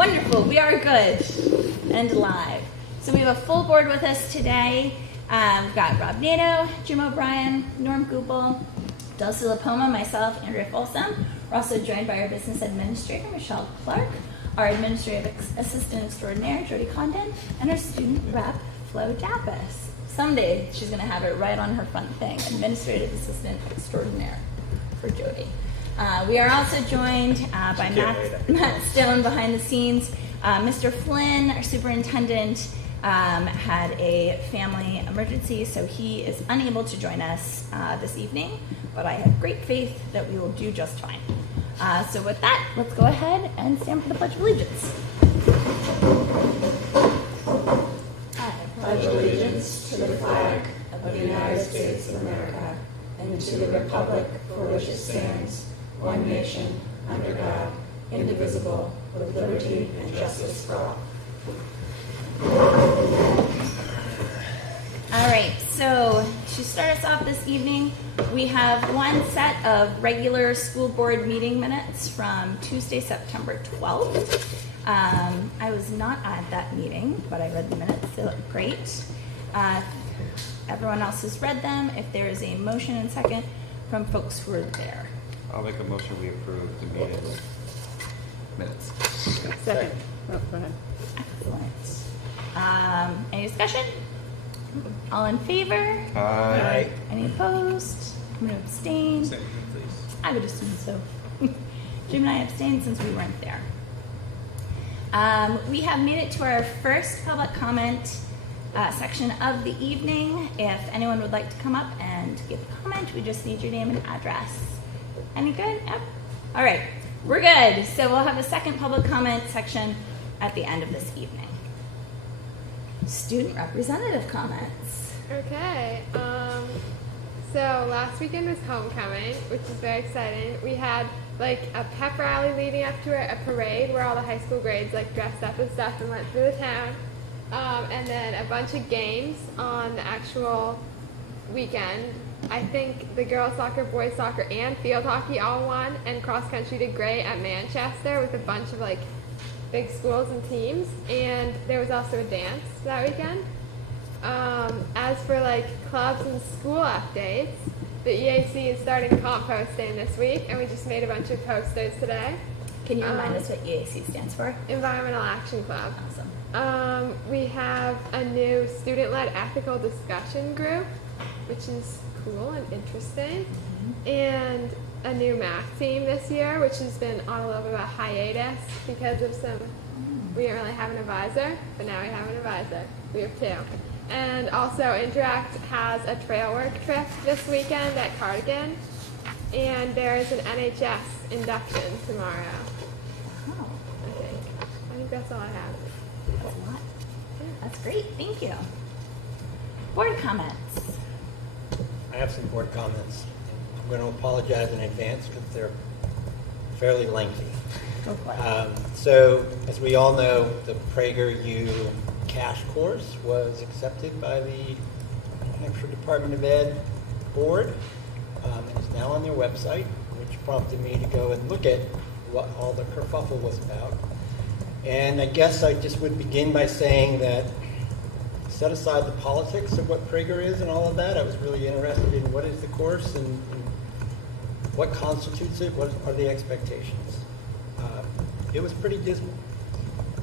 Wonderful, we are good and live. So we have a full board with us today. We've got Rob Nato, Jim O'Brien, Norm Goupel, Dulcie LaPoma, myself, Andrea Folsom. We're also joined by our business administrator, Michelle Clark, our administrative assistant extraordinaire, Jody Condon, and our student rep, Flo Jappis. Someday she's going to have it right on her front thing, administrative assistant extraordinaire for Jody. We are also joined by Matt Stone behind the scenes. Mr. Flynn, our superintendent, had a family emergency, so he is unable to join us this evening, but I have great faith that we will do just fine. So with that, let's go ahead and stand for the Pledge of Allegiance. I pledge allegiance to the flag of the United States of America and to the republic for which it stands, one nation, under God, indivisible, with liberty and justice for all. All right, so to start us off this evening, we have one set of regular school board meeting minutes from Tuesday, September 12th. I was not at that meeting, but I read the minutes. They look great. Everyone else has read them. If there is a motion and second from folks who are there. I'll make a motion we approve the meeting minutes. Second. Oh, go ahead. Excellent. Any discussion? All in favor? Aye. Any opposed? I'm going to abstain. Second, please. I would assume so. Jim and I abstained since we weren't there. We have made it to our first public comment section of the evening. If anyone would like to come up and give a comment, we just need your name and address. Any good? Yep. All right, we're good. So we'll have a second public comment section at the end of this evening. Student representative comments. Okay. So last weekend was homecoming, which is very exciting. We had like a pep rally leading up to it, a parade where all the high school grades like dressed up and stuff and went through the town. And then a bunch of games on the actual weekend. I think the girls soccer, boys soccer, and field hockey all won, and cross country did great at Manchester with a bunch of like big schools and teams. And there was also a dance that weekend. As for like clubs and school updates, the EAC is starting composting this week, and we just made a bunch of posters today. Can you remind us what EAC stands for? Environmental Action Club. Awesome. We have a new student-led ethical discussion group, which is cool and interesting, and a new math team this year, which has been on a little bit of a hiatus because of we didn't really have an advisor, but now we have an advisor. We have two. And also Interact has a trail work trip this weekend at Cardigan, and there is an NHS induction tomorrow. Oh, I think that's all I have. that's a lot. That's great. Thank you. Board comments. I have some board comments. I'm going to apologize in advance because they're fairly lengthy. Go for it. So, as we all know, the PragerU cash course was accepted by the New Hampshire Department of Ed board. It is now on their website, which prompted me to go and look at what all the kerfuffle was about. And I guess I just would begin by saying that, set aside the politics of what Prager is and all of that, I was really interested in what is the course and what constitutes it, what are the expectations. It was pretty dismal.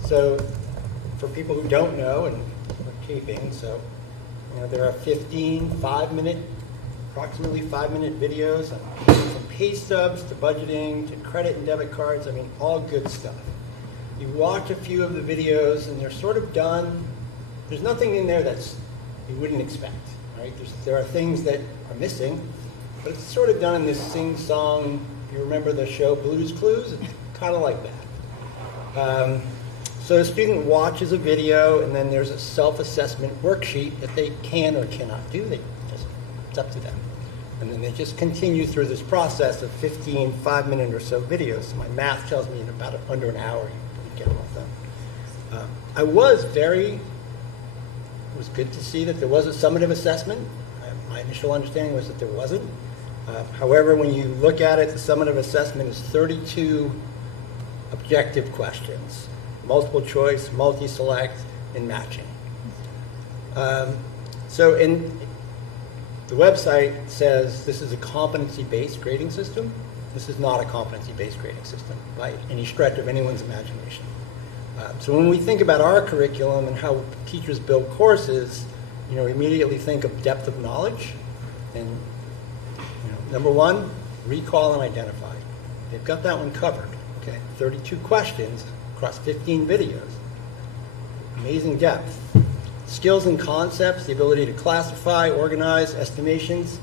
So for people who don't know, and we're keeping, so there are 15 approximately 5-minute videos from pay stubs to budgeting to credit and debit cards. I mean, all good stuff. You watch a few of the videos and they're sort of done. There's nothing in there that's you wouldn't expect, right? There are things that are missing, but it's sort of done in this sing-song. You remember the show Blue's Clues? It's kind of like that. So a student watches a video, and then there's a self-assessment worksheet that they can or cannot do. It's up to them. And then they just continue through this process of 15 5-minute or so videos. So my math tells me in about under an hour you get it all done. It was good to see that there was a summative assessment. My initial understanding was that there wasn't. However, when you look at it, the summative assessment is 32 objective questions. multiple choice, multi-select, and matching. So in the website says this is a competency-based grading system. This is not a competency-based grading system by any stretch of anyone's imagination. So when we think about our curriculum and how teachers build courses, we immediately think of depth of knowledge. And number one, recall and identify. They've got that one covered. Okay, 32 questions across 15 videos. Amazing depth. Skills and concepts, the ability to classify, organize, estimations,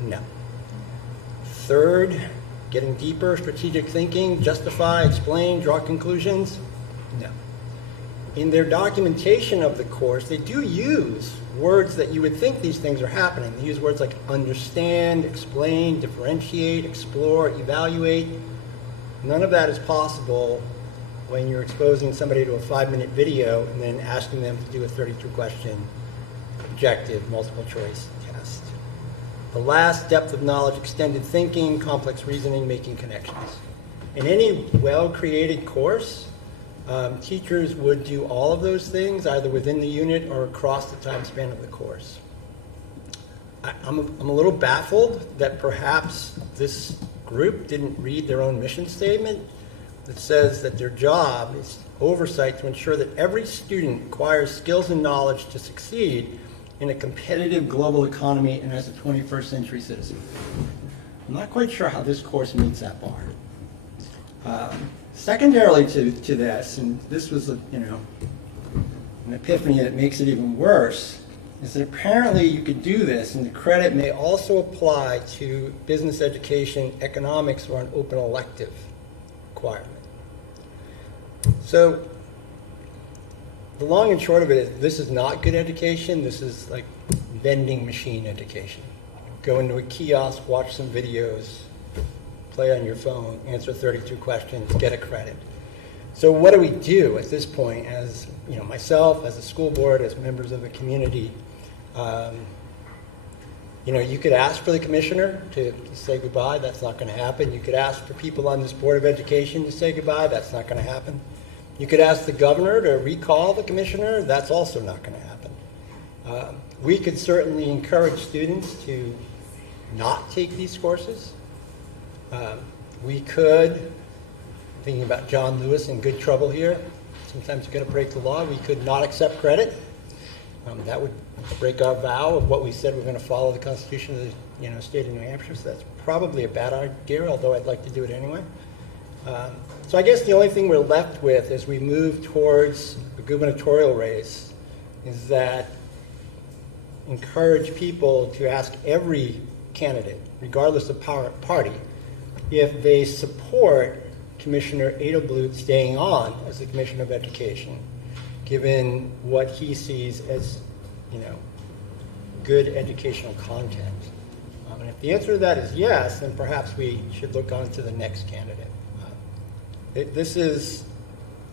no. Third, getting deeper, strategic thinking, justify, explain, draw conclusions, no. In their documentation of the course, they do use words that you would think these things are happening. They use words like understand, explain, differentiate, explore, evaluate. None of that is possible when you're exposing somebody to a 5-minute video and then asking them to do a 32-question objective multiple choice test. The last, depth of knowledge, extended thinking, complex reasoning, making connections. In any well-created course, teachers would do all of those things either within the unit or across the time span of the course. I'm a little baffled that perhaps this group didn't read their own mission statement that says that their job is oversight to ensure that every student acquires skills and knowledge to succeed in a competitive global economy and as a 21st century citizen. I'm not quite sure how this course meets that bar. Secondarily to this, and this was an epiphany that makes it even worse, is that apparently you could do this and the credit may also apply to business education, economics, or an open elective requirement. So the long and short of it is this is not good education. This is like vending machine education. Go into a kiosk, watch some videos, play on your phone, answer 32 questions, get a credit. So what do we do at this point as myself, as a school board, as members of the community? You could ask for the commissioner to say goodbye. That's not going to happen. You could ask for people on this Board of Education to say goodbye. That's not going to happen. You could ask the governor to recall the commissioner. That's also not going to happen. We could certainly encourage students to not take these courses. We could, thinking about John Lewis in Good Trouble here, sometimes you've got to break the law. We could not accept credit. That would break our vow of what we said we're going to follow the Constitution of the state of New Hampshire. So that's probably a bad idea, although I'd like to do it anyway. So I guess the only thing we're left with as we move towards the gubernatorial race is that encourage people to ask every candidate, regardless of party, if they support Commissioner Edelblut staying on as the Commissioner of Education, given what he sees as, good educational content. And if the answer to that is yes, then perhaps we should look on to the next candidate. This is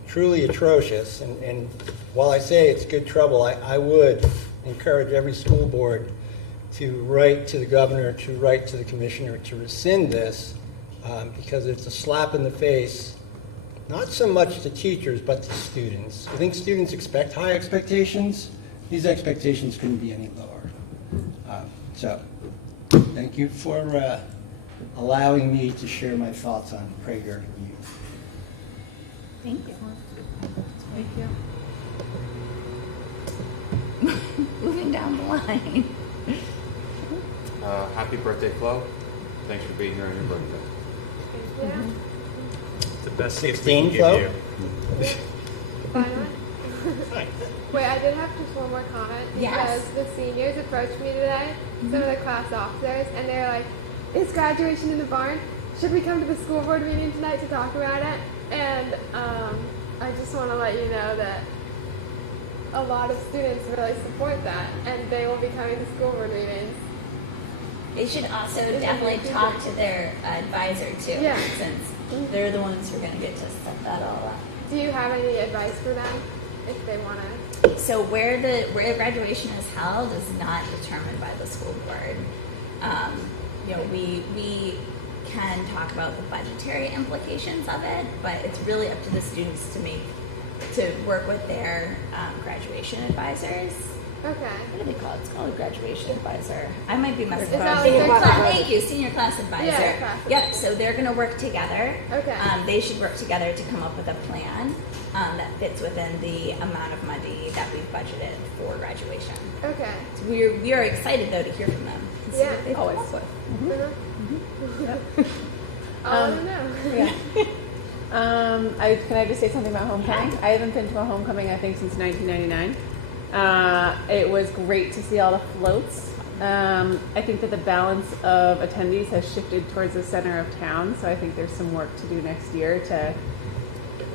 truly atrocious, and while I say it's good trouble, I would encourage every school board to write to the governor, to write to the commissioner, to rescind this, because it's a slap in the face, not so much to teachers, but to students. I think students expect high expectations. These expectations couldn't be any lower. So, thank you for allowing me to share my thoughts on Prager youth. Thank you. Thank you. Moving down the line. Happy birthday, Flo. Thanks for being here on your birthday. Thank you. The best gift 16, we can Flo? give you. Why not? Wait, I did have just one more comment because Yes. the seniors approached me today, some of the class officers, and they're like, "Is graduation in the barn? Should we come to the school board meeting tonight to talk about it?" And I just want to let you know that a lot of students really support that, and they will be coming to school board meetings. They should also definitely talk to their advisor too, Yeah. since they're the ones who are going to get to set that all up. Do you have any advice for them if they want to? So where graduation is held is not determined by the school board. We can talk about the budgetary implications of it, but it's really up to the students to make to work with their graduation advisors. Okay. What do they call it? It's called a graduation advisor. I might be messing Is up. that like Senior their class class? advisor. Thank you, senior class advisor. Yeah, class Yep. So they're going to work together. Okay. They should work together to come up with a plan that fits within the amount of money that we've budgeted for graduation. Okay. So we are excited though to hear from them. And see Yeah. what they've come Always. up with. I'll let them know. Yeah. Can I just say something about homecoming? I haven't been to a homecoming, I think, since 1999. It was great to see all the floats. I think that the balance of attendees has shifted towards the center of town, so I think there's some work to do next year to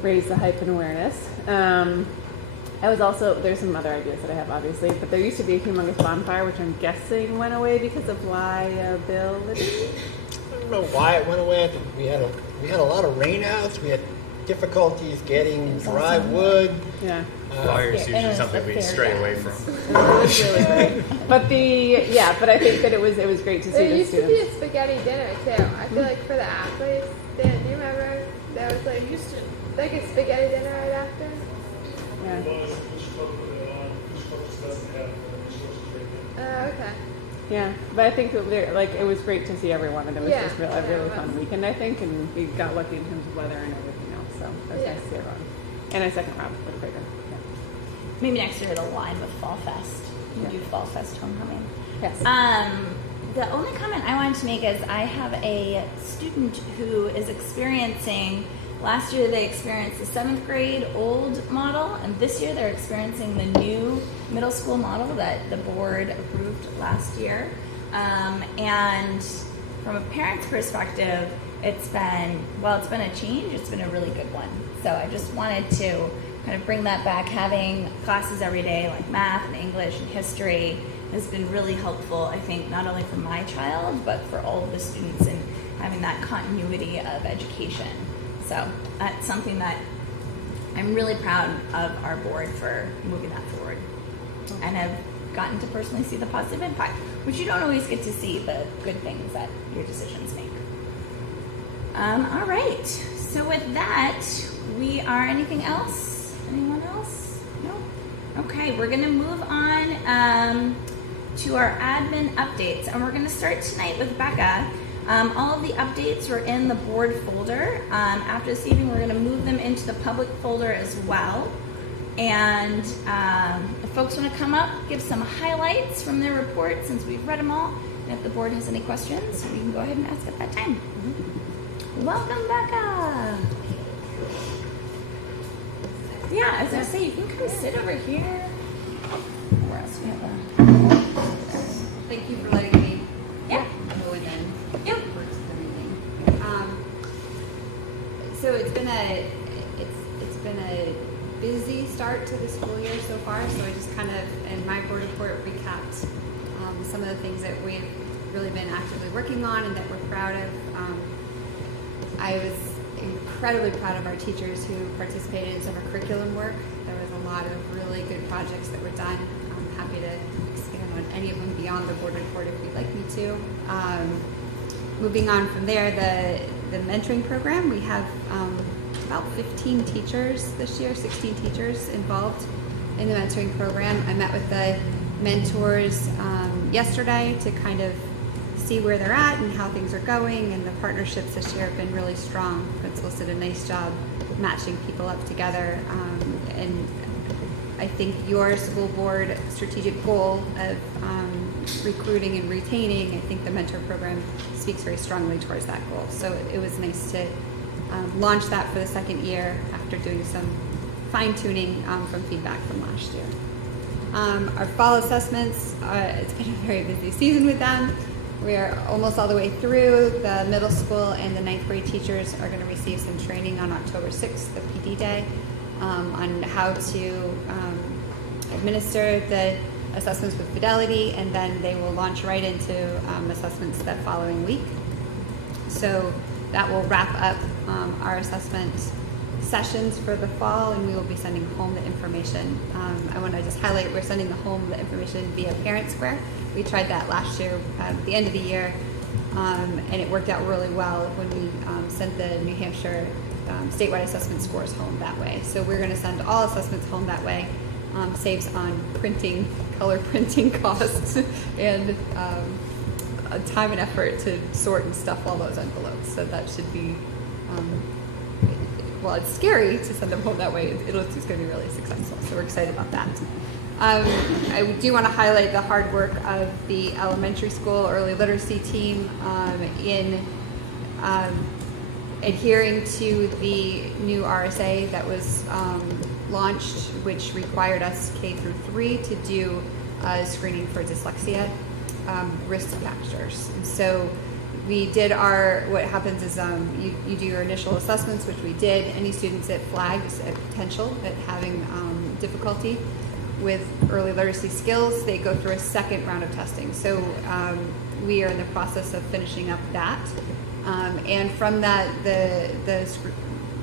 raise the hype and awareness. There's some other ideas that I have, obviously, but there used to be a humongous bonfire, which I'm guessing went away because of liability. I don't know why it went away. I think we had a lot of rainouts. We had difficulties getting dry wood. Yeah. Fire is and it usually was something the we fair stray away grounds. from. It was really great. But I think that it was great to see There the used to students. be a spaghetti dinner too. I feel like for the athletes. Dan, do you remember? There was like like a spaghetti dinner right after. Yeah. Okay. Yeah, but I think that it was great to see everyone, and it was Yeah. just a Yeah, really it fun was. weekend, I think, and we got lucky in terms of weather and everything else. So it was Yeah. nice to see everyone. And a second round with Prager. Maybe next year it'll align with Fall Fest. You Yeah. do Fall Fest homecoming. Yes. The only comment I wanted to make is I have a student who is experiencing, last year they experienced the 7th grade old model, and this year they're experiencing the new middle school model that the board approved last year. And from a parent's perspective, it's been a change, it's been a really good one. So I just wanted to kind of bring that back. Having classes every day like math and English and history has been really helpful, I think, not only for my child, but for all of the students and having that continuity of education. So that's something that I'm really proud of our board for moving that forward. And have gotten to personally see the positive impact, which you don't always get to see the good things that your decisions make. All right, so with that, anything else? Anyone else? No? Okay, we're gonna move on to our admin updates, and we're gonna start tonight with Becca. All of the updates are in the board folder. After this evening, we're gonna move them into the public folder as well. And if folks wanna come up, give some highlights from their report since we've read them all, and if the board has any questions, we can go ahead and ask at that time. Welcome, Becca. Yeah, as I say, you can come sit over here. Where else do we have a? Thank you for letting me Yeah. go in and Yep. work with everything. So it's been a busy start to the school year so far. So I just kind of in my board report recapped some of the things that we've really been actively working on and that we're proud of. I was incredibly proud of our teachers who participated in summer curriculum work. There was a lot of really good projects that were done. I'm happy to expand on any of them beyond the board report if you'd like me to. Moving on from there, the mentoring program, we have about 15 teachers this year, 16 teachers involved in the mentoring program. I met with the mentors yesterday to kind of see where they're at and how things are going, and the partnerships this year have been really strong. Principals did a nice job matching people up together, and I think your school board strategic goal of recruiting and retaining, I think the mentor program speaks very strongly towards that goal. So it was nice to launch that for the second year after doing some fine-tuning from feedback from last year. Our fall assessments, it's been a very busy season with them. We're almost all the way through. The middle school and the 9th grade teachers are going to receive some training on October 6th, the PD day, on how to administer the assessments with fidelity, and then they will launch right into assessments that following week. So that will wrap up our assessment sessions for the fall, and we will be sending home the information. I want to just highlight, we're sending home the information via Parent Square. We tried that last year at the end of the year, and it worked out really well when we sent the New Hampshire statewide assessment scores home that way. So we're going to send all assessments home that way. Saves on printing, color printing costs, and time and effort to sort and stuff all those envelopes. So that should be, well, it's scary to send them home that way. It's going to be really successful. So we're excited about that. I do want to highlight the hard work of the elementary school early literacy team in adhering to the new RSA that was launched, which required us K through 3 to do screening for dyslexia risk factors. And so we did what happens is you do your initial assessments, which we did. Any students that flagged a potential at having difficulty with early literacy skills, they go through a second round of testing. So we are in the process of finishing up that. And from that, the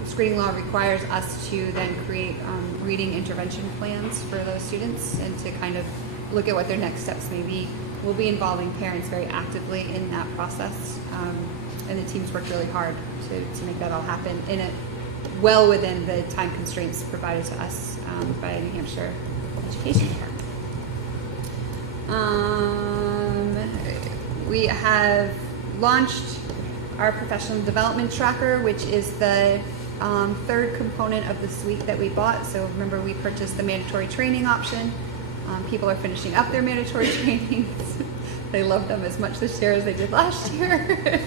screening law requires us to then create reading intervention plans for those students and to kind of look at what their next steps may be. We'll be involving parents very actively in that process. And the team's worked really hard to make that all happen well within the time constraints provided to us by New Hampshire Education Department. We have launched our professional development tracker, which is the third component of the suite that we bought. So remember, we purchased the mandatory training option. People are finishing up their mandatory trainings. They love them as much this year as they did last year.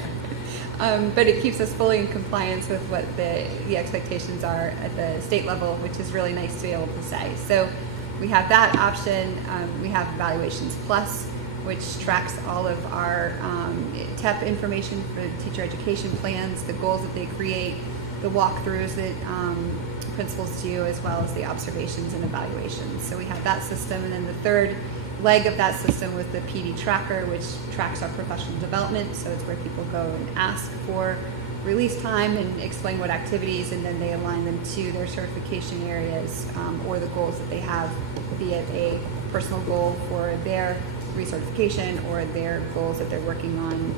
But it keeps us fully in compliance with what the expectations are at the state level, which is really nice to be able to say. So we have that option. We have Evaluations Plus, which tracks all of our TEP information for teacher education plans, the goals that they create, the walkthroughs that principals do, as well as the observations and evaluations. So we have that system, and then the third leg of that system was the PD tracker, which tracks our professional development. So it's where people go and ask for release time and explain what activities, and then they align them to their certification areas or the goals that they have, be it a personal goal for their recertification or their goals that they're working on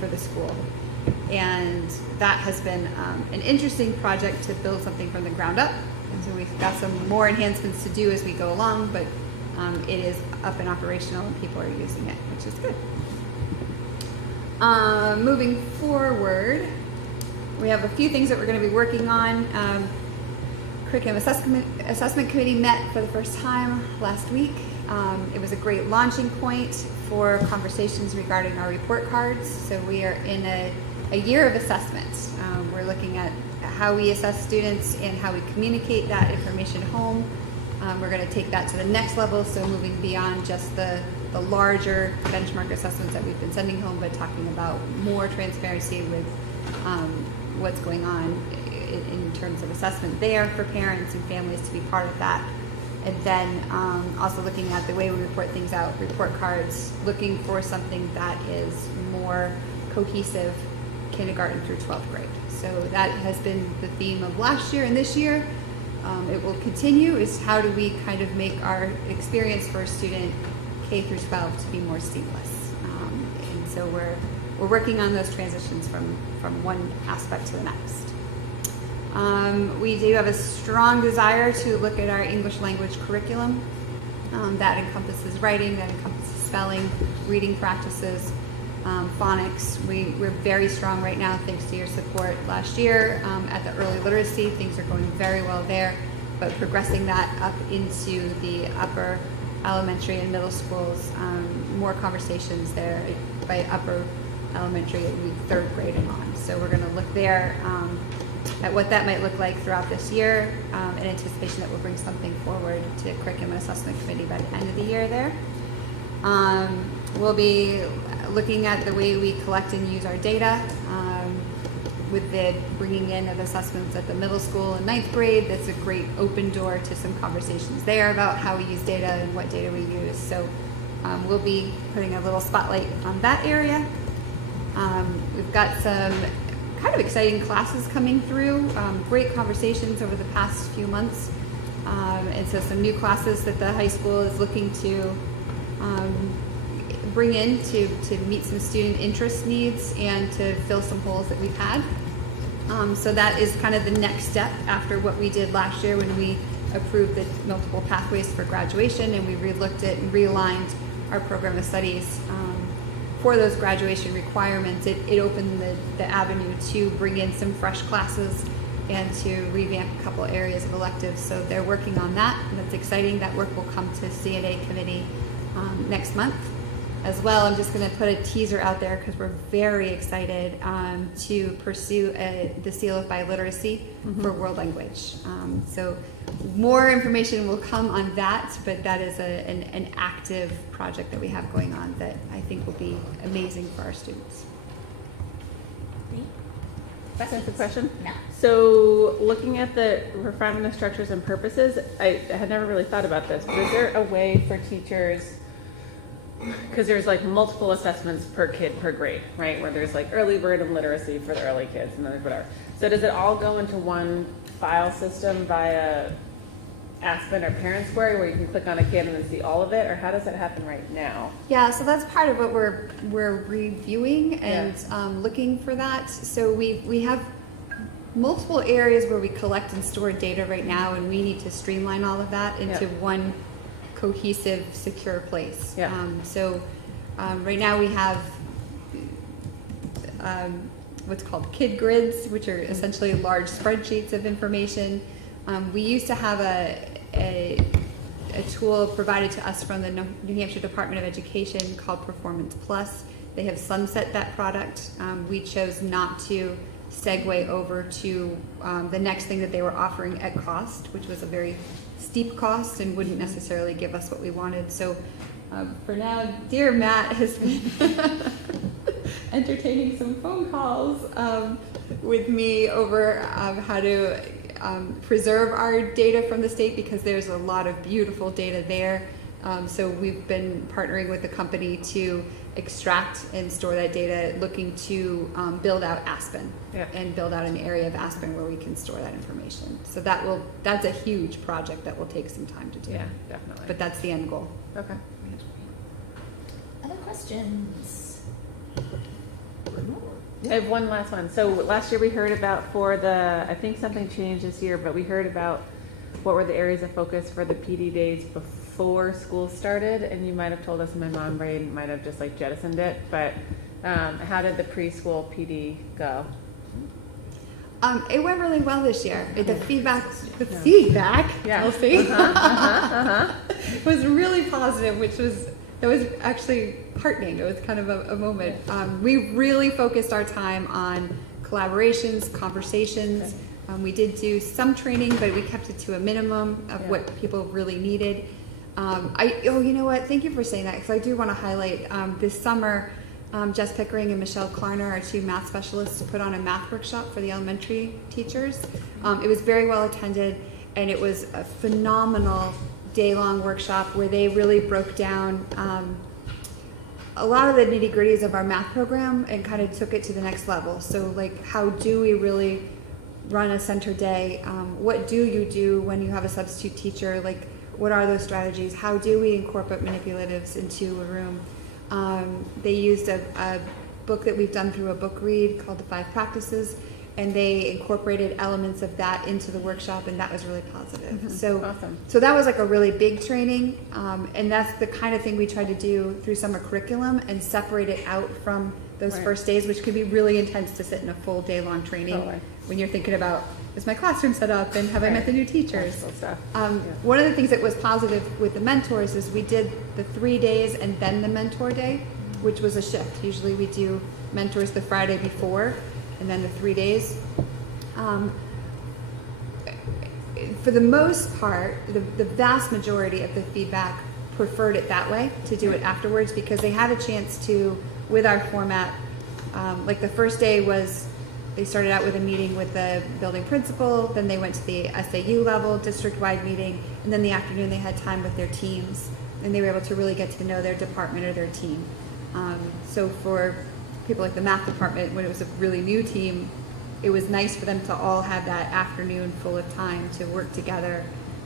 for the school. And that has been an interesting project to build something from the ground up. And so we've got some more enhancements to do as we go along, but it is up and operational and people are using it, which is good. Moving forward, we have a few things that we're going to be working on. Curriculum Assessment Committee met for the first time last week. It was a great launching point for conversations regarding our report cards. So we are in a year of assessment. We're looking at how we assess students and how we communicate that information home. We're going to take that to the next level, so moving beyond just the larger benchmark assessments that we've been sending home, but talking about more transparency with what's going on in terms of assessment there for parents and families to be part of that. And then also looking at the way we report things out, report cards, looking for something that is more cohesive kindergarten through 12th grade. So that has been the theme of last year and this year. It will continue, is how do we kind of make our experience for a student K through 12 to be more seamless. And so we're working on those transitions from one aspect to the next. We do have a strong desire to look at our English language curriculum. That encompasses writing, that encompasses spelling, reading practices, phonics. We're very strong right now thanks to your support last year at the early literacy. Things are going very well there, but progressing that up into the upper elementary and middle schools, more conversations there by upper elementary and third grade and on. So we're going to look there at what that might look like throughout this year in anticipation that we'll bring something forward to Curriculum Assessment Committee by the end of the year there. We'll be looking at the way we collect and use our data with the bringing in of assessments at the middle school and 9th grade. That's a great open door to some conversations there about how we use data and what data we use. So we'll be putting a little spotlight on that area. We've got some kind of exciting classes coming through, great conversations over the past few months. And so some new classes that the high school is looking to bring in to meet some student interest needs and to fill some holes that we've had. So that is kind of the next step after what we did last year when we approved the multiple pathways for graduation, and we relooked at and realigned our program of studies for those graduation requirements. It opened the avenue to bring in some fresh classes and to revamp a couple areas of electives. So they're working on that, and that's exciting. That work will come to CNA committee next month as well. I'm just going to put a teaser out there because we're very excited to pursue the seal of biliteracy for world language. So more information will come on that, but that is an active project that we have going on that I think will be amazing for our students. That's a question. No. So, looking at the refinement of structures and purposes, I had never really thought about this, but is there a way for teachers, because there's like multiple assessments per kid per grade, right? Where there's like early bird and literacy for the early kids, and then there's whatever. So does it all go into one file system via Aspen or Parent Square, where you can click on a kid and then see all of it, or how does that happen right now? Yeah, so that's part of what we're reviewing and looking for that. So we have multiple areas where we collect and store data right now, and we need to streamline all of that into one cohesive, secure place. Yeah. Right now we have what's called kid grids, which are essentially large spreadsheets of information. We used to have a tool provided to us from the New Hampshire Department of Education called Performance Plus. They have sunset that product. We chose not to segue over to the next thing that they were offering at cost, which was a very steep cost and wouldn't necessarily give us what we wanted. So for now, dear Matt has been entertaining some phone calls with me over how to preserve our data from the state, because there's a lot of beautiful data there. So we've been partnering with the company to extract and store that data, looking to build out Aspen and build out an area of Aspen where we can store that information. So that's a huge project that will take some time to do. Yeah, definitely. But that's the end goal. Okay. Other questions? I have one last one. So last year we heard about I think something changed this year, but we heard about what were the areas of focus for the PD days before school started, and you might have told us, and my mom brain might have just like jettisoned it, but how did the preschool PD go? It went really well this year. The feedback, Chelsea, was really positive, that was actually heartening. It was kind of a moment. We really focused our time on collaborations, conversations. We did do some training, but we kept it to a minimum of what people really needed. You know what? Thank you for saying that, because I do want to highlight this summer. Jess Pickering and Michelle Klarner, our two math specialists, put on a math workshop for the elementary teachers. It was very well attended, and it was a phenomenal day-long workshop where they really broke down a lot of the nitty-gritties of our math program and kind of took it to the next level. So, like, how do we really run a center day? What do you do when you have a substitute teacher? Like, what are those strategies? How do we incorporate manipulatives into a room? They used a book that we've done through a book read called The 5 Practices, and they incorporated elements of that into the workshop, and that was really positive. So, awesome. So that was like a really big training, and that's the kind of thing we try to do through summer curriculum and separate it out from those first days, which could be really intense to sit in a full day-long training when you're thinking about, is my classroom set up, and have I met the new teachers? One of the things that was positive with the mentors is we did the 3 days and then the mentor day, which was a shift. Usually we do mentors the Friday before and then the 3 days. For the most part, the vast majority of the feedback preferred it that way, to do it afterwards, because they had a chance to, with our format, like the first day was, they started out with a meeting with the building principal, then they went to the SAU level, district-wide meeting, and then the afternoon they had time with their teams, and they were able to really get to know their department or their team. So for people like the math department, when it was a really new team, it was nice for them to all have that afternoon full of time to work together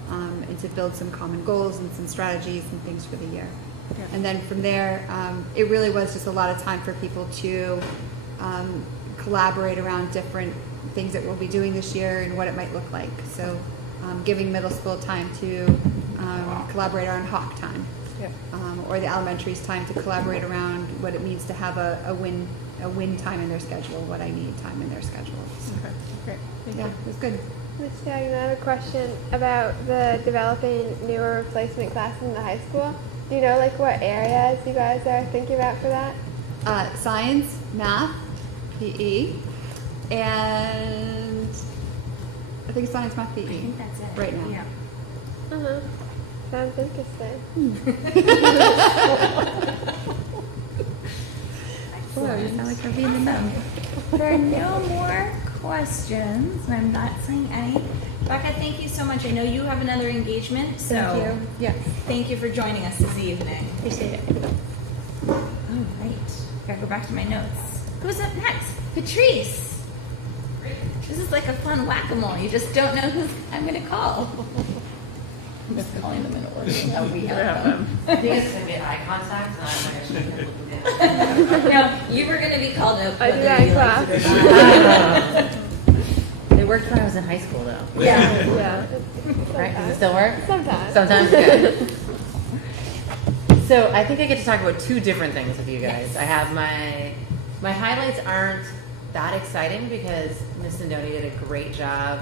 and to build some common goals and some strategies and things for the year. And then from there, it really was just a lot of time for people to collaborate around different things that we'll be doing this year and what it might look like. So giving middle school time to collaborate around Hawk time. Yep. Or the elementary's time to collaborate around what it means to have a win time in their schedule, what I need time in their schedule. So, Okay, great. Thank yeah, you. it was good. Ms. Jagan, I have a question about the developing newer replacement classes in the high school. Do you know like what areas you guys are thinking about for that? Science, math, PE, and I think science, math, PE. I think that's it. Right now. Yeah. Uh-huh. Sounds interesting. Well, you sound like we're being the numb. There are no more questions, and I'm not seeing any. Becca, thank you so much. I know you have another engagement, so Thank you. Yes. thank you for joining us this evening. Appreciate it. All right, gotta go back to my notes. Who's up next? Patrice. This is like a fun whack-a-mole. You just don't know who I'm gonna call. I'm just calling them in order. How we have them. I think it's gonna be eye contact, and I'm not gonna be looking down. No, you were gonna be called out. I do whether that you in liked it or not. It worked when I was in high school, though. Yeah. Yeah. Right? Does it still work? Sometimes. Sometimes. Good. So I think I get to talk about two different things with you guys. I have my highlights aren't that exciting because Miss Sindoni did a great job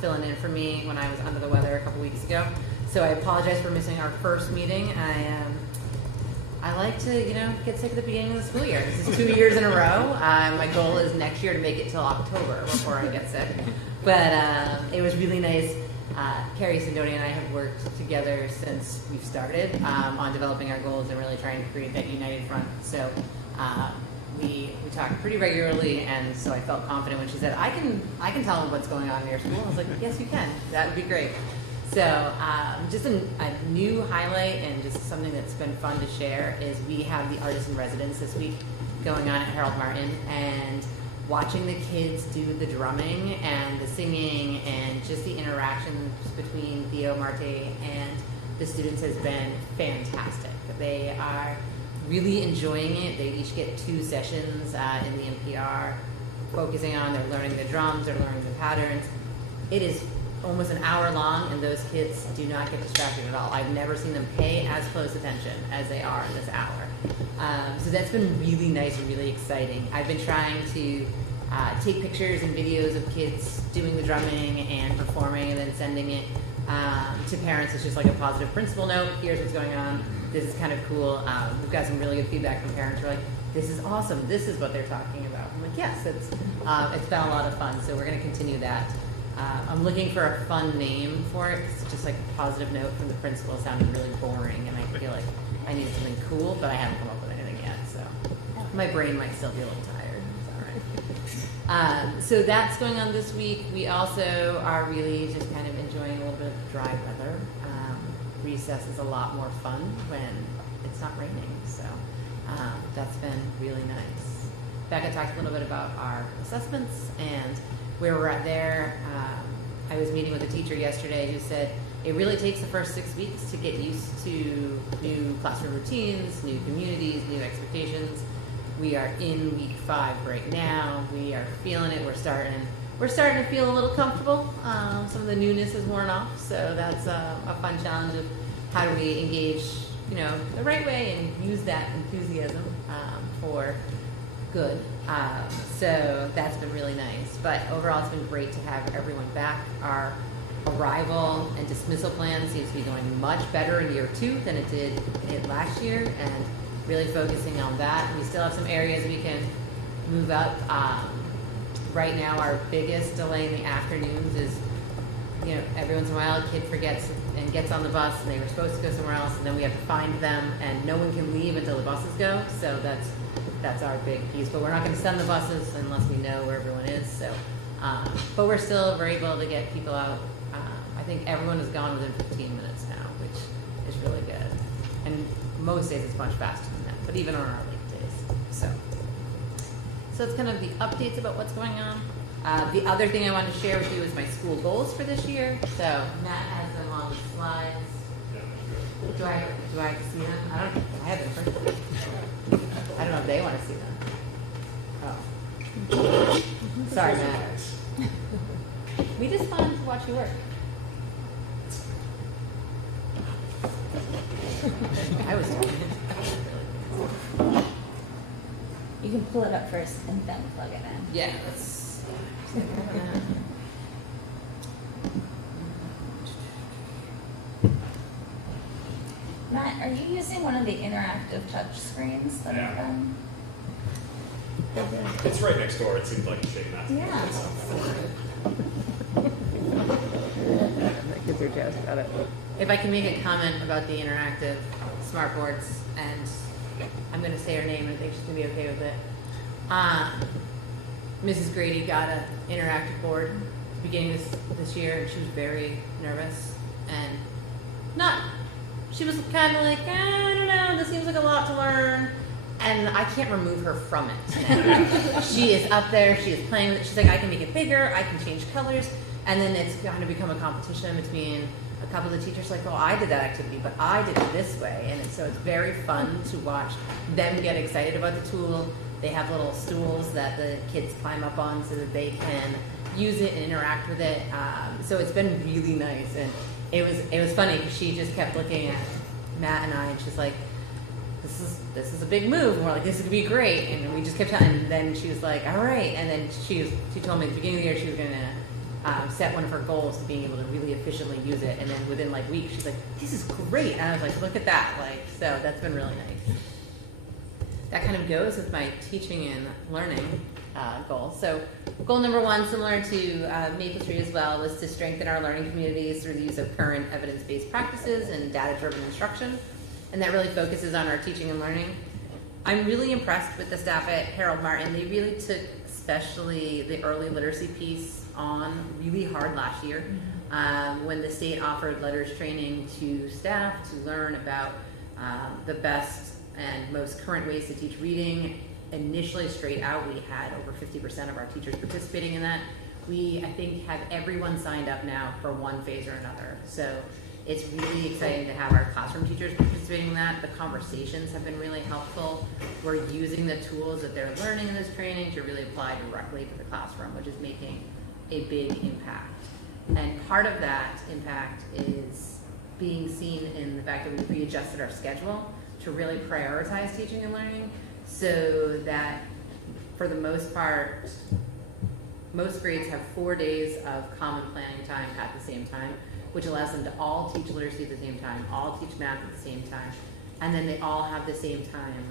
filling in for me when I was under the weather a couple weeks ago. So I apologize for missing our first meeting. I like to, get sick at the beginning of the school year. This is 2 years in a row. My goal is next year to make it till October before I get sick. But it was really nice. Carrie Sindoni and I have worked together since we've started on developing our goals and really trying to create that united front. So we talk pretty regularly, and so I felt confident when she said, I can tell them what's going on in your school. I was like, yes, you can. That would be great. So just a new highlight and just something that's been fun to share is we have the Artist in Residence this week going on at Harold Martin, and watching the kids do the drumming and the singing and just the interactions between Theo, Marte, and the students has been fantastic. They are really enjoying it. They each get 2 sessions in the NPR focusing on, they're learning the drums, they're learning the patterns. It is almost an hour long, and those kids do not get distracted at all. I've never seen them pay as close attention as they are in this hour. So that's been really nice and really exciting. I've been trying to take pictures and videos of kids doing the drumming and performing and then sending it to parents. It's just like a positive principal note. Here's what's going on. This is kind of cool. We've got some really good feedback from parents who are like, this is awesome. This is what they're talking about. I'm like, yes, it's been a lot of fun. So we're going to continue that. I'm looking for a fun name for it. It's just like a positive note from the principal. It sounded really boring, and I feel like I needed something cool, but I haven't come up with anything yet. So my brain might still be a little tired. It's all right. So that's going on this week. We also are really just kind of enjoying a little bit of dry weather. Recess is a lot more fun when it's not raining. So that's been really nice. Becca talked a little bit about our assessments and where we're at there. I was meeting with a teacher yesterday who said it really takes the first 6 weeks to get used to new classroom routines, new communities, new expectations. We are in week 5 right now. We are feeling it. We're starting to feel a little comfortable. Some of the newness is worn off, so that's a fun challenge of how do we engage, the right way and use that enthusiasm for good. So that's been really nice. But overall, it's been great to have everyone back. Our arrival and dismissal plan seems to be going much better in year 2 than it did last year, and really focusing on that. We still have some areas we can move up. Right now, our biggest delay in the afternoons is, every once in a while a kid forgets and gets on the bus and they were supposed to go somewhere else, and then we have to find them, and no one can leave until the buses go. So that's our big piece. But we're not going to send the buses unless we know where everyone is. So, but we're able to get people out. I think everyone is gone within 15 minutes now, which is really good. And most days it's much faster than that, but even on our late days. So it's kind of the updates about what's going on. The other thing I wanted to share with you is my school goals for this year. So Matt has them on the slides. Do I see them? I have them first. I don't know if they want to see them. Oh. Sorry, Matt. I was doing it. You can pull it up first and then plug it in. Yeah, let's. Matt, are you using one of the interactive touch screens that have been? It's right next door. It seems like a shame not to. Yeah. The kids are jazzed about it. If I can make a comment about the interactive smart boards, and I'm going to say her name and I think she's going to be okay with it. Mrs. Grady got an interactive board at the beginning of this year, and she was very nervous and she was kind of like, I don't know, this seems like a lot to learn. And I can't remove her from it now. She is up there, she is playing with it. She's like, I can make it bigger, I can change colors. And then it's going to become a competition between a couple of the teachers like, oh, I did that activity, but I did it this way. And so it's very fun to watch them get excited about the tool. They have little stools that the kids climb up on so that they can use it and interact with it. So it's been really nice. And it was funny because she just kept looking at Matt and I, and she's like, this is a big move. And we're like, this is gonna be great. And we just kept telling, and then she was like, all right. And then she told me at the beginning of the year she was gonna set one of her goals to being able to really efficiently use it. And then within like weeks, she's like, this is great. And I was like, look at that. Like, so that's been really nice. That kind of goes with my teaching and learning goal. So goal number 1, similar to Maple Street as well, was to strengthen our learning communities through the use of current evidence-based practices and data-driven instruction. And that really focuses on our teaching and learning. I'm really impressed with the staff at Harold Martin. They really took especially the early literacy piece on really hard last year when the state offered letters training to staff to learn about the best and most current ways to teach reading. Initially, straight out, we had over 50% of our teachers participating in that. We, I think, have everyone signed up now for one phase or another. So it's really exciting to have our classroom teachers participating in that. The conversations have been really helpful. We're using the tools that they're learning in this training to really apply directly to the classroom, which is making a big impact. And part of that impact is being seen in the fact that we readjusted our schedule to really prioritize teaching and learning, so that for the most part, most grades have 4 days of common planning time at the same time, which allows them to all teach literacy at the same time, all teach math at the same time, and then they all have the same time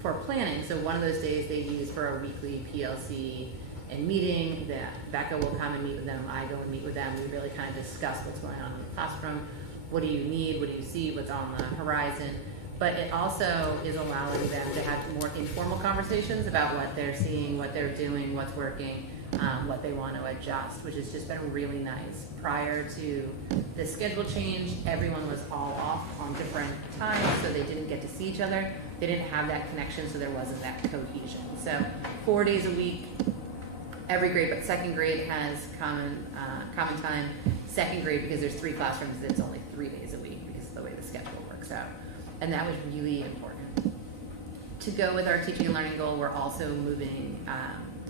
for planning. So one of those days they use for a weekly PLC and meeting. That Becca will come and meet with them, I go and meet with them. We really kind of discuss what's going on in the classroom. What do you need? What do you see? What's on the horizon? But it also is allowing them to have more informal conversations about what they're seeing, what they're doing, what's working, what they want to adjust, which has just been really nice. Prior to the schedule change, everyone was all off on different times, so they didn't get to see each other. They didn't have that connection, so there wasn't that cohesion. So 4 days a week, every grade, but second grade has common time. Second grade, because there's 3 classrooms, it's only 3 days a week because of the way the schedule works out. And that was really important. To go with our teaching and learning goal, we're also moving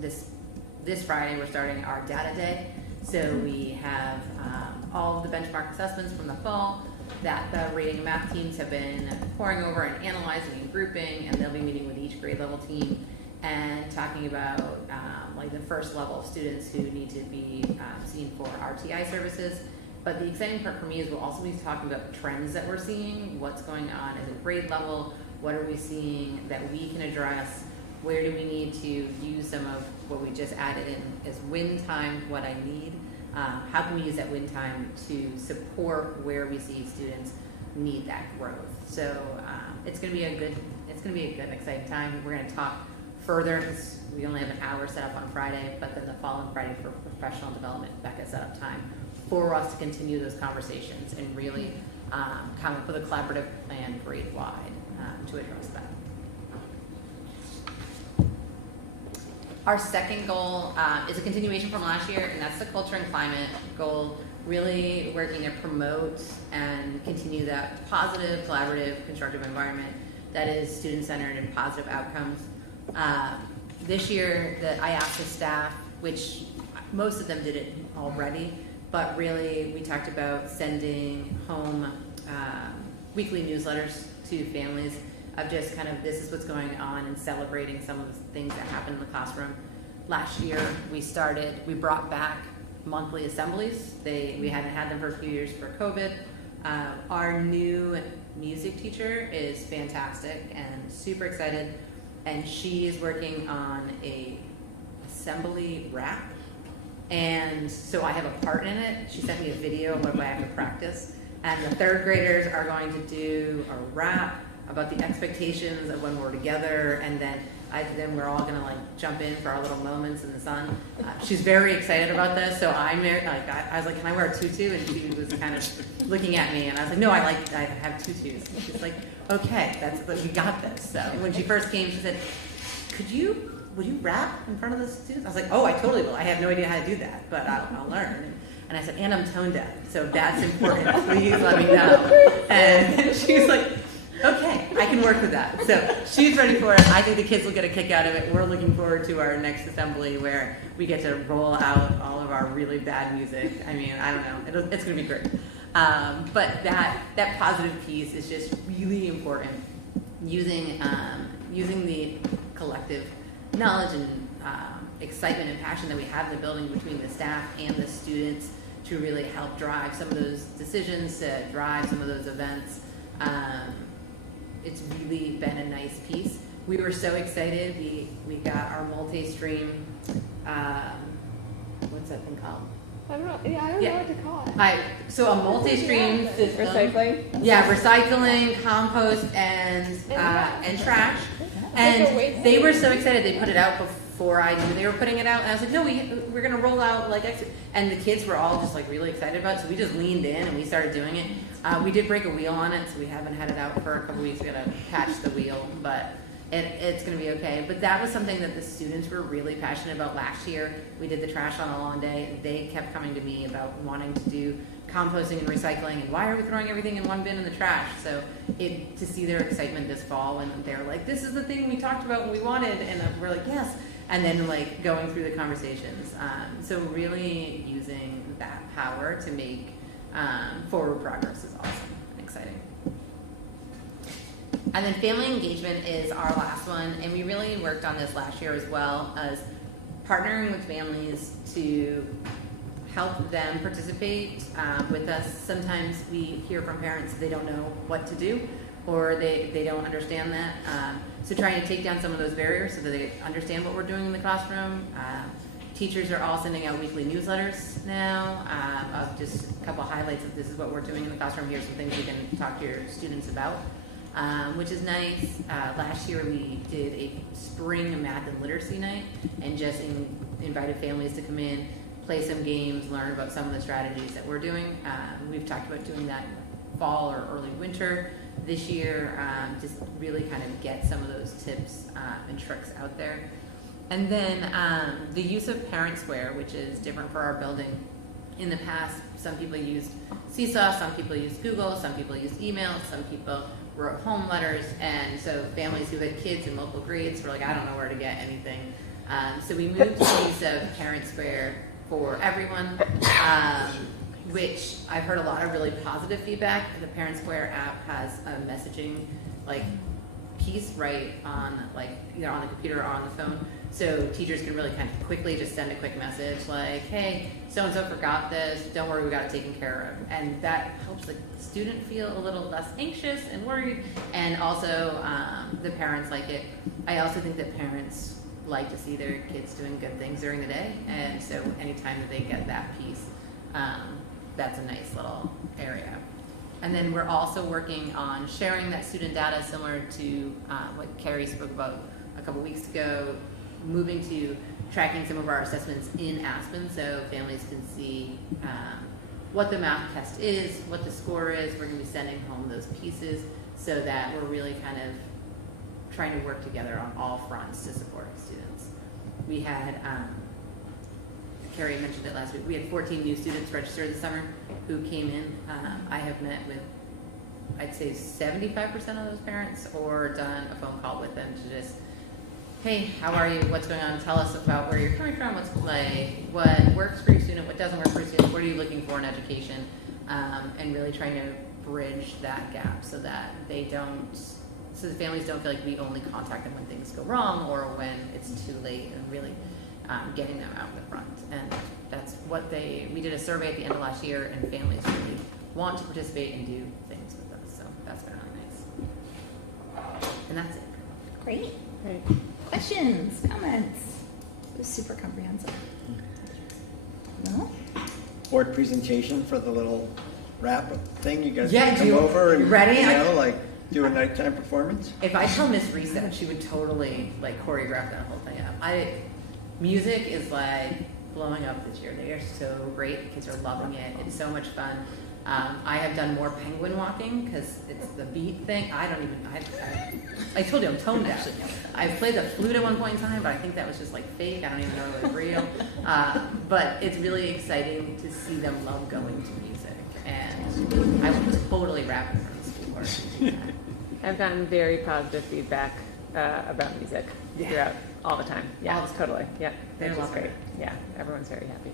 this Friday, we're starting our data day. So we have all of the benchmark assessments from the fall that the reading and math teams have been poring over and analyzing and grouping, and they'll be meeting with each grade level team and talking about like the first level of students who need to be seen for RTI services. But the exciting part for me is we'll also be talking about trends that we're seeing, what's going on at a grade level, what are we seeing that we can address, where do we need to use some of what we just added in as win time, what I need, how can we use that win time to support where we see students need that growth. So it's going to be a good, exciting time. We're going to talk further because we only have an hour set up on Friday, but then the following Friday for professional development, Becca set up time for us to continue those conversations and really come up with a collaborative plan grade-wide to address that. Our second goal is a continuation from last year, and that's the culture and climate goal, really working to promote and continue that positive, collaborative, constructive environment that is student-centered and positive outcomes. This year, I asked the staff, which most of them did it already, but really we talked about sending home weekly newsletters to families of just kind of this is what's going on and celebrating some of the things that happened in the classroom. Last year we brought back monthly assemblies. We hadn't had them for a few years for COVID. Our new music teacher is fantastic and super excited, and she is working on a assembly rap. And so I have a part in it. She sent me a video of what I have to practice. And the third graders are going to do a rap about the expectations of when we're together, and then we're all gonna like jump in for our little moments in the sun. She's very excited about this, so I was like, can I wear a tutu? And she was kind of looking at me, and I was like, no, I have tutus. And she's like, okay, we got this. So when she first came, she said, would you rap in front of the students? I was like, oh, I totally will. I have no idea how to do that, but I'll learn. And I said, and I'm tone deaf, so that's important. Please let me know. And she's like, okay, I can work with that. So she's ready for it. I think the kids will get a kick out of it. We're looking forward to our next assembly where we get to roll out all of our really bad music. I mean, I don't know. It's going to be great. But that positive piece is just really important. Using the collective knowledge and excitement and passion that we have in the building between the staff and the students to really help drive some of those decisions, to drive some of those events. It's really been a nice piece. We were so excited. We got our multi-stream, what's that thing called? I don't know. Yeah, I don't know what to call it. So a multi-stream system. Recycling? Yeah, recycling, compost, and trash. And they were so excited. They put it out before I knew they were putting it out. And I was like, no, we're going to roll out like X. And the kids were all just like really excited about it. So we just leaned in and we started doing it. We did break a wheel on it, so we haven't had it out for a couple weeks. We got to patch the wheel, but it's going to be okay. But that was something that the students were really passionate about last year. We did the trash on a lawn day. They kept coming to me about wanting to do composting and recycling, and why are we throwing everything in one bin in the trash? So to see their excitement this fall, and they're like, this is the thing we talked about and we wanted, and we're like, yes. And then like going through the conversations. So really using that power to make forward progress is awesome and exciting. And then family engagement is our last one, and we really worked on this last year as well, as partnering with families to help them participate with us. Sometimes we hear from parents they don't know what to do, or they don't understand that. So trying to take down some of those barriers so that they understand what we're doing in the classroom. Teachers are all sending out weekly newsletters now of just a couple highlights of this is what we're doing in the classroom. Here's some things you can talk to your students about, which is nice. Last year we did a spring math and literacy night and just invited families to come in, play some games, learn about some of the strategies that we're doing. We've talked about doing that fall or early winter this year, just really kind of get some of those tips and tricks out there. And then the use of Parent Square, which is different for our building. In the past, some people used Seesaw, some people used Google, some people used email, some people wrote home letters, and so families who had kids in multiple grades were like, I don't know where to get anything. So we moved to the use of Parent Square for everyone, which I've heard a lot of really positive feedback. The Parent Square app has a messaging piece right on either on the computer or on the phone. So teachers can really kind of quickly just send a quick message like, hey, so-and-so forgot this, don't worry, we got it taken care of. And that helps the student feel a little less anxious and worried, and also the parents like it. I also think that parents like to see their kids doing good things during the day, and so anytime that they get that piece, that's a nice little area. And then we're also working on sharing that student data similar to what Carrie spoke about a couple weeks ago, moving to tracking some of our assessments in Aspen so families can see what the math test is, what the score is. We're going to be sending home those pieces so that we're really kind of trying to work together on all fronts to support students. We had, Carrie mentioned it last week, we had 14 new students registered this summer who came in. I have met with, I'd say 75% of those parents, or done a phone call with them to just, hey, how are you? What's going on? Tell us about where you're coming from. What works for your student? What doesn't work for your student? What are you looking for in education? and really trying to bridge that gap so that so the families don't feel like we only contact them when things go wrong or when it's too late, and really getting them out in the front. And that's what we did a survey at the end of last year, and families really want to participate and do things with us. So that's been really nice. And that's it. Great. Great. Questions, comments? It was super comprehensive. No? Board presentation for the little wrap thing you guys Yeah, can come do you- over and, ready? you know, like do a nighttime performance. If I tell Miss Reese that, she would totally like choreograph that whole thing up. Music is like blowing up this year. They are so great. The kids are loving it. It's so much fun. I have done more penguin walking because it's the beat thing. I told you I'm tone deaf. I played the flute at one point in time, but I think that was just like fake. I don't even know if it was real. But it's really exciting to see them love going to music. And I would totally rap in front of the school board. I've gotten very positive feedback about music throughout all the time. Yeah, All the time. totally. Yeah, They which is love it. great. Yeah, everyone's very happy.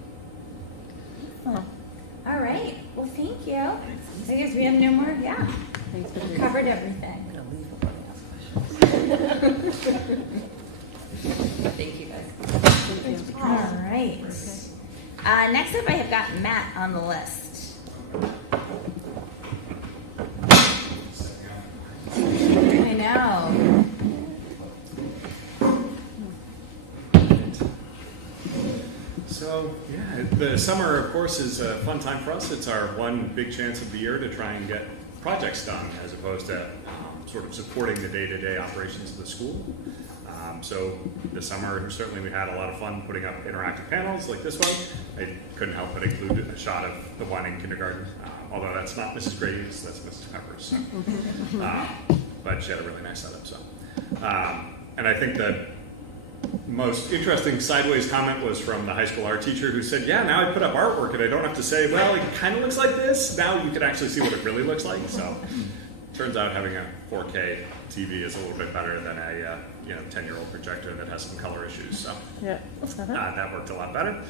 Well, all right. Well, thank you. I guess we have no more. Yeah. Thanks for We doing covered everything. I'm gonna leave before they ask questions. Thank you guys. All right. Next up, I have got Matt on the list. I know. So, yeah, the summer, of course, is a fun time for us. It's our one big chance of the year to try and get projects done as opposed to sort of supporting the day-to-day operations of the school. So this summer, certainly we had a lot of fun putting up interactive panels like this one. I couldn't help but include a shot of the one in kindergarten, although that's not Mrs. Grady's, that's Mrs. Pepper's. So. But she had a really nice setup. So, and I think the most interesting sideways comment was from the high school art teacher who said, yeah, now I put up artwork and I don't have to say, well, it kind of looks like this. Now you can actually see what it really looks like. So turns out having a 4K TV is a little bit better than a 10-year-old projector that has some color issues. So Yeah. that worked a lot better.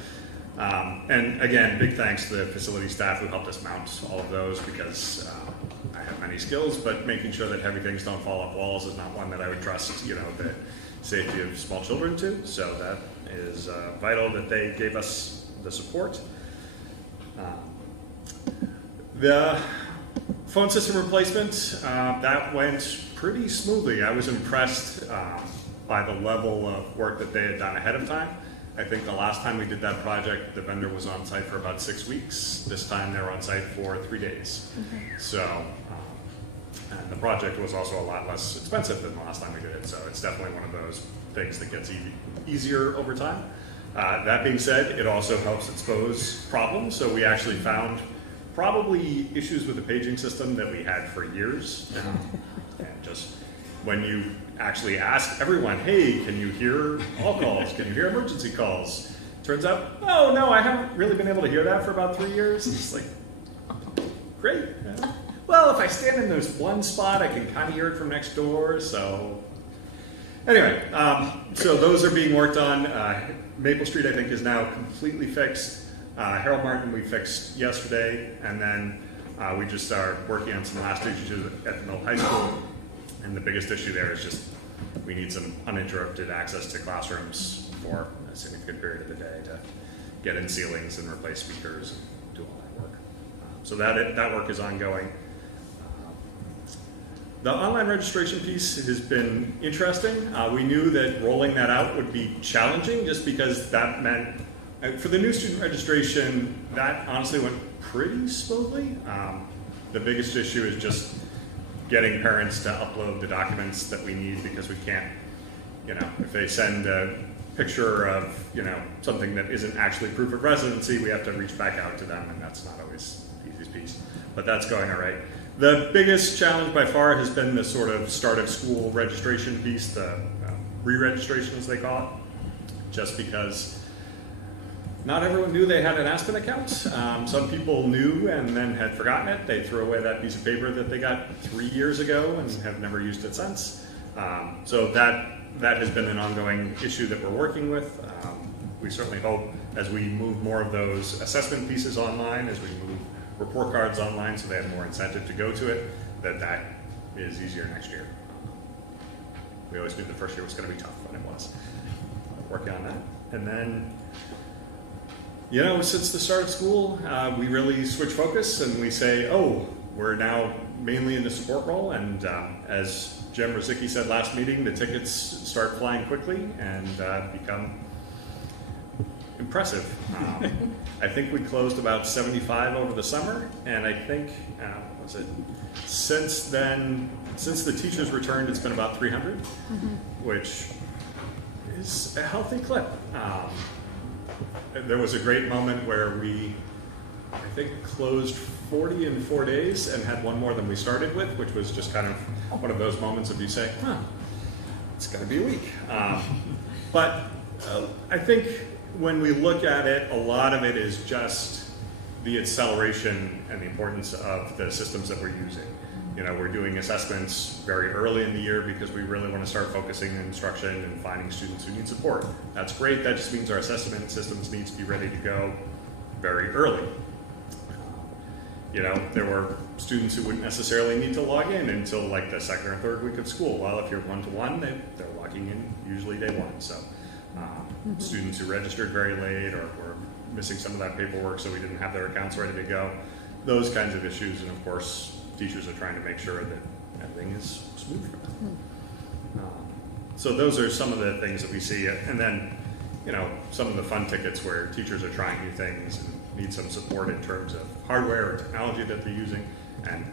And again, big thanks to the facility staff who helped us mount all of those because I have many skills, but making sure that heavy things don't fall off walls is not one that I would trust, the safety of small children to. So that is vital that they gave us the support. The phone system replacement, that went pretty smoothly. I was impressed by the level of work that they had done ahead of time. I think the last time we did that project, the vendor was on site for about 6 weeks. This time they're on site for 3 days. So, and the project was also a lot less expensive than the last time we did it. So it's definitely one of those things that gets easier over time. That being said, it also helps expose problems. So we actually found probably issues with the paging system that we had for years. And just when you actually ask everyone, hey, can you hear all calls? Can you hear emergency calls? Turns out, oh no, I haven't really been able to hear that for about 3 years. It's like, great. Well, if I stand in this one spot, I can kind of hear it from next door. So anyway, so those are being worked on. Maple Street, I think, is now completely fixed. Harold Martin we fixed yesterday, and then we just are working on some last issues at the middle high school. And the biggest issue there is just we need some uninterrupted access to classrooms for a significant period of the day to get in ceilings and replace speakers and do all that work. So that work is ongoing. The online registration piece has been interesting. We knew that rolling that out would be challenging just because that meant, for the new student registration, that honestly went pretty smoothly. The biggest issue is just getting parents to upload the documents that we need because we can't, if they send a picture of, something that isn't actually proof of residency, we have to reach back out to them, and that's not always the easiest piece. But that's going all right. The biggest challenge by far has been the sort of start of school registration piece, the re-registration as they call it, just because not everyone knew they had an Aspen account. Some people knew and then had forgotten it. They threw away that piece of paper that they got 3 years ago and have never used it since. So that has been an ongoing issue that we're working with. We certainly hope as we move more of those assessment pieces online, as we move report cards online, so they had more incentive to go to it, that is easier next year. We always knew the first year was going to be tough, and it was. Working on that. And then, you know, since the start of school, we really switch focus and we say, oh, we're now mainly in the support role. And as Jim Rozicki said last meeting, the tickets start flying quickly and become impressive. I think we closed about 75 over the summer, and I think, since then, since the teachers returned, it's been about 300, which is a healthy clip. There was a great moment where we, I think, closed 40 in 4 days and had one more than we started with, which was just kind of one of those moments of you saying, it's going to be a week. But I think when we look at it, a lot of it is just the acceleration and the importance of the systems that we're using. You know, we're doing assessments very early in the year because we really want to start focusing on instruction and finding students who need support. That's great. That just means our assessment systems need to be ready to go very early. You know, there were students who wouldn't necessarily need to log in until like the second or third week of school. Well, if you're one-to-one, they're logging in usually day one. So students who registered very late or were missing some of that paperwork so we didn't have their accounts ready to go, those kinds of issues. And of course, teachers are trying to make sure that everything is smooth for them. So those are some of the things that we see. And then, you know, some of the fun tickets where teachers are trying new things and need some support in terms of hardware or technology that they're using. And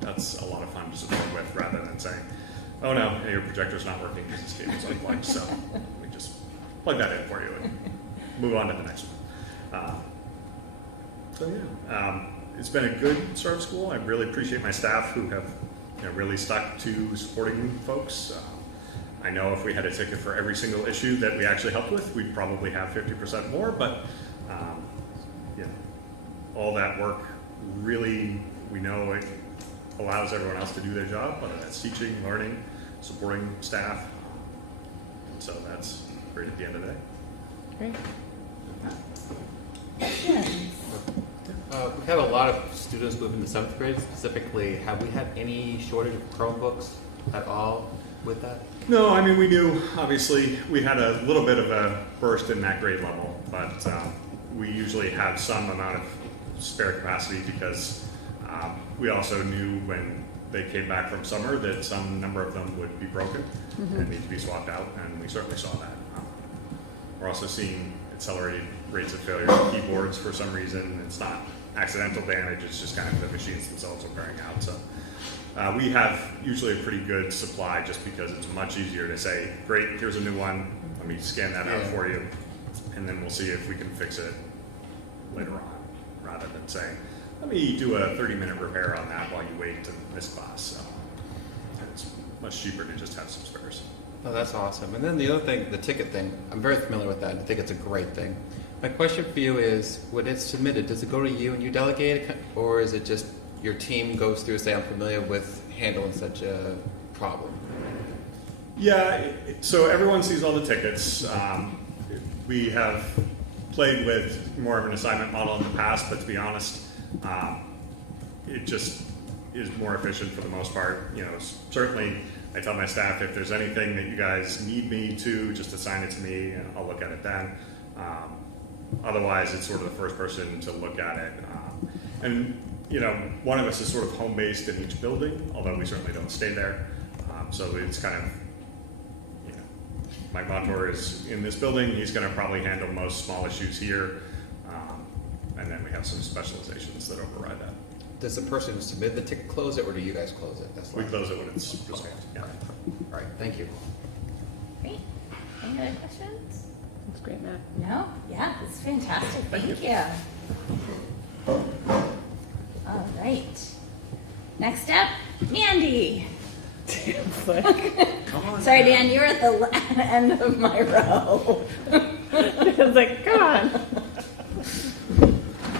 that's a lot of fun to support with rather than saying, oh no, your projector's not working because this cable's unplugged. So we just plug that in for you and move on to the next one. It's been a good start of school. I really appreciate my staff who have really stuck to supporting folks. I know if we had a ticket for every single issue that we actually helped with, we'd probably have 50% more, but all that work really, we know it allows everyone else to do their job, whether that's teaching, learning, supporting staff. So that's great at the end of the day. Great. We have a lot of students moving to 7th grade specifically. Have we had any shortage of Chromebooks at all with that? No, I mean, we knew, obviously, we had a little bit of a burst in that grade level, but we usually have some amount of spare capacity because we also knew when they came back from summer that some number of them would be broken and need to be swapped out, and we certainly saw that. We're also seeing accelerated rates of failure of keyboards for some reason. It's not accidental damage, it's just kind of the machines themselves are wearing out. So we have usually a pretty good supply just because it's much easier to say, great, here's a new one, let me scan that out for you, and then we'll see if we can fix it later on, rather than saying, let me do a 30-minute repair on that while you wait to this class. So it's much cheaper to just have some spares. Oh, that's awesome. And then the other thing, the ticket thing, I'm very familiar with that. I think it's a great thing. My question for you is, when it's submitted, does it go to you and you delegate it, or is it just your team goes through and say, I'm familiar with handling such a problem? Yeah, so everyone sees all the tickets. We have played with more of an assignment model in the past, but to be honest, it just is more efficient for the most part. You know, certainly I tell my staff if there's anything that you guys need me to, just assign it to me and I'll look at it then. Otherwise, it's sort of the first person to look at it. And, you know, one of us is sort of home-based in each building, although we certainly don't stay there. So it's kind of, you know, Mike Montour is in this building. He's going to probably handle most small issues here. And then we have some specializations that override that. Does the person who submitted the ticket close it, or do you guys close it? We close it when it's resolved. Yeah. All right, thank you. Great. Any other questions? That's great, Matt. No? Yeah, it's fantastic. Thank you. All right. Next up, Mandy. Sorry, Dan, you're at the end of my row. I was like, come on.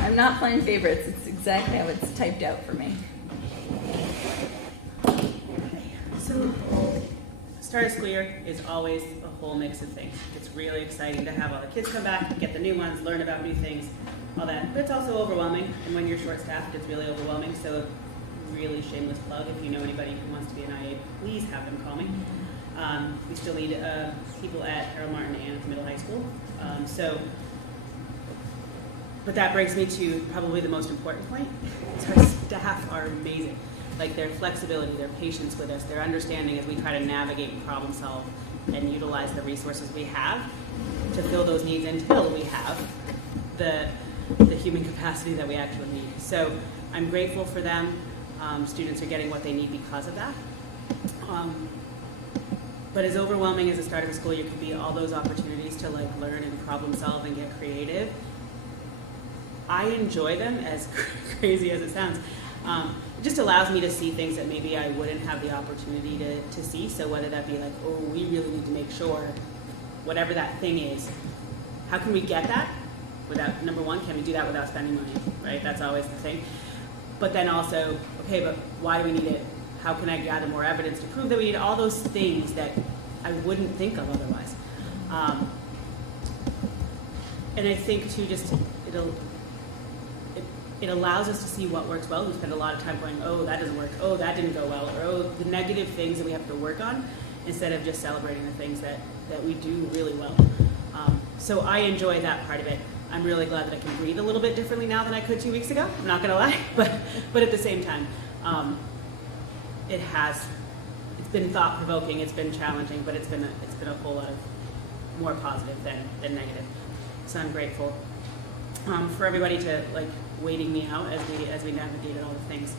I'm not playing favorites. It's exactly how it's typed out for me. So, start of school year is always a whole mix of things. It's really exciting to have all the kids come back, get the new ones, learn about new things. all that. But it's also overwhelming, and when you're short-staffed, it's really overwhelming. So, really shameless plug, if you know anybody who wants to be an IA, please have them call me. We still need people at Harold Martin and middle high school. But that brings me to probably the most important point. Our staff are amazing. Like their flexibility, their patience with us, their understanding as we try to navigate and problem solve and utilize the resources we have to fill those needs until we have the human capacity that we actually need. So I'm grateful for them. Students are getting what they need because of that. But as overwhelming as the start of the school year can be, all those opportunities to like learn and problem solve and get creative, I enjoy them, as crazy as it sounds. It just allows me to see things that maybe I wouldn't have the opportunity to see. So whether that be like, oh, we really need to make sure whatever that thing is, how can we get that without, number one, can we do that without spending money, right? That's always the thing. But then also, okay, but why do we need it? How can I gather more evidence to prove that we need all those things that I wouldn't think of otherwise? And I think too, just it allows us to see what works well. We spend a lot of time going, oh, that doesn't work, oh, that didn't go well, or oh, the negative things that we have to work on, instead of just celebrating the things that we do really well. So I enjoy that part of it. I'm really glad that I can breathe a little bit differently now than I could 2 weeks ago. I'm not gonna lie, but at the same time, it's been thought provoking, it's been challenging, but it's been a whole lot of more positive than negative. So I'm grateful for everybody to like waiting me out as we navigated all the things.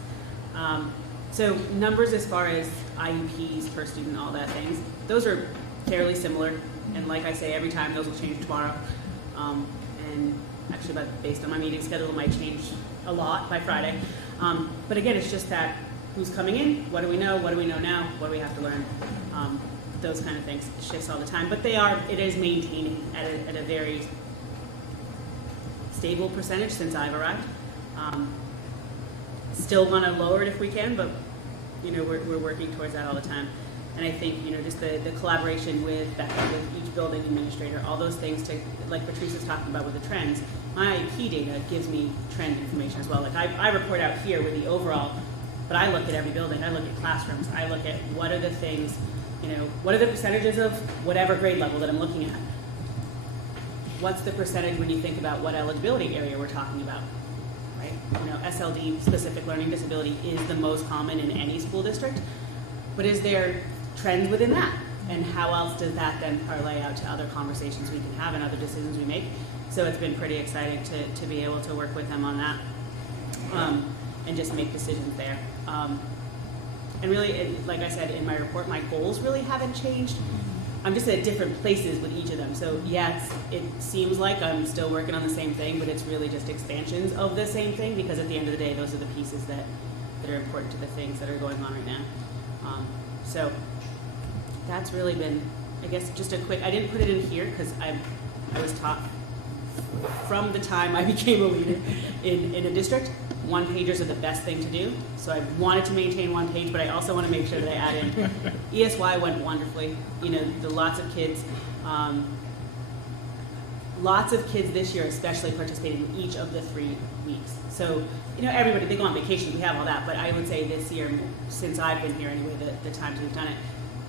So numbers as far as IEPs per student, all that things, those are fairly similar. And like I say, every time those will change tomorrow. And actually, based on my meeting schedule, it might change a lot by Friday. But again, it's just that who's coming in, what do we know now, what do we have to learn, those kind of things. It shifts all the time. But it is maintaining at a very stable percentage since I've arrived. Still want to lower it if we can, but we're working towards that all the time. And I think just the collaboration with each building administrator, all those things to, like Patrice was talking about with the trends. My IEP data gives me trend information as well. Like I report out here with the overall, but I look at every building. I look at classrooms. I look at what are the things, what are the percentages of whatever grade level that I'm looking at. What's the percentage when you think about what eligibility area we're talking about, right? SLD, specific learning disability, is the most common in any school district, but is there trends within that? And how else does that then parlay out to other conversations we can have and other decisions we make? So it's been pretty exciting to be able to work with them on that and just make decisions there. And really, like I said in my report, my goals really haven't changed. I'm just at different places with each of them. So yes, it seems like I'm still working on the same thing, but it's really just expansions of the same thing, because at the end of the day, those are the pieces that are important to the things that are going on right now. So that's really been, I guess, just a quick, I didn't put it in here because I was taught from the time I became a leader in a district, one-pagers are the best thing to do. So I wanted to maintain one page, but I also want to make sure that I add in. ESY went wonderfully. Lots of kids this year especially participated in each of the 3 weeks. So, everybody, they go on vacation, we have all that, but I would say this year, since I've been here anyway, the times we've done it,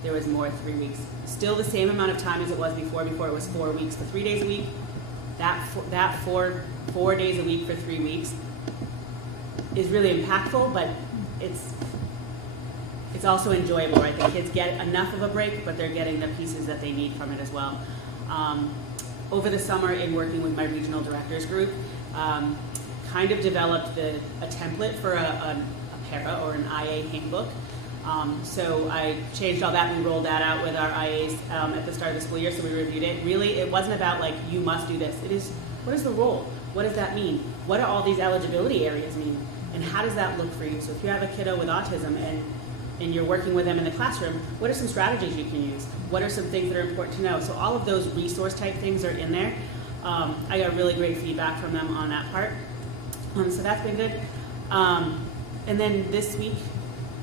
there was more 3 weeks. Still the same amount of time as it was before. Before it was 4 weeks for 3 days a week. That four days a week for 3 weeks is really impactful, but it's also enjoyable, right? The kids get enough of a break, but they're getting the pieces that they need from it as well. Over the summer, in working with my regional directors group, kind of developed a template for a para or an IA handbook. So I changed all that and we rolled that out with our IAs at the start of the school year, so we reviewed it. Really, it wasn't about like, you must do this. It is, what is the role? What does that mean? What do all these eligibility areas mean? And how does that look for you? So if you have a kiddo with autism and you're working with them in the classroom, what are some strategies you can use? What are some things that are important to know? So all of those resource type things are in there. I got really great feedback from them on that part. So that's been good. And then this week,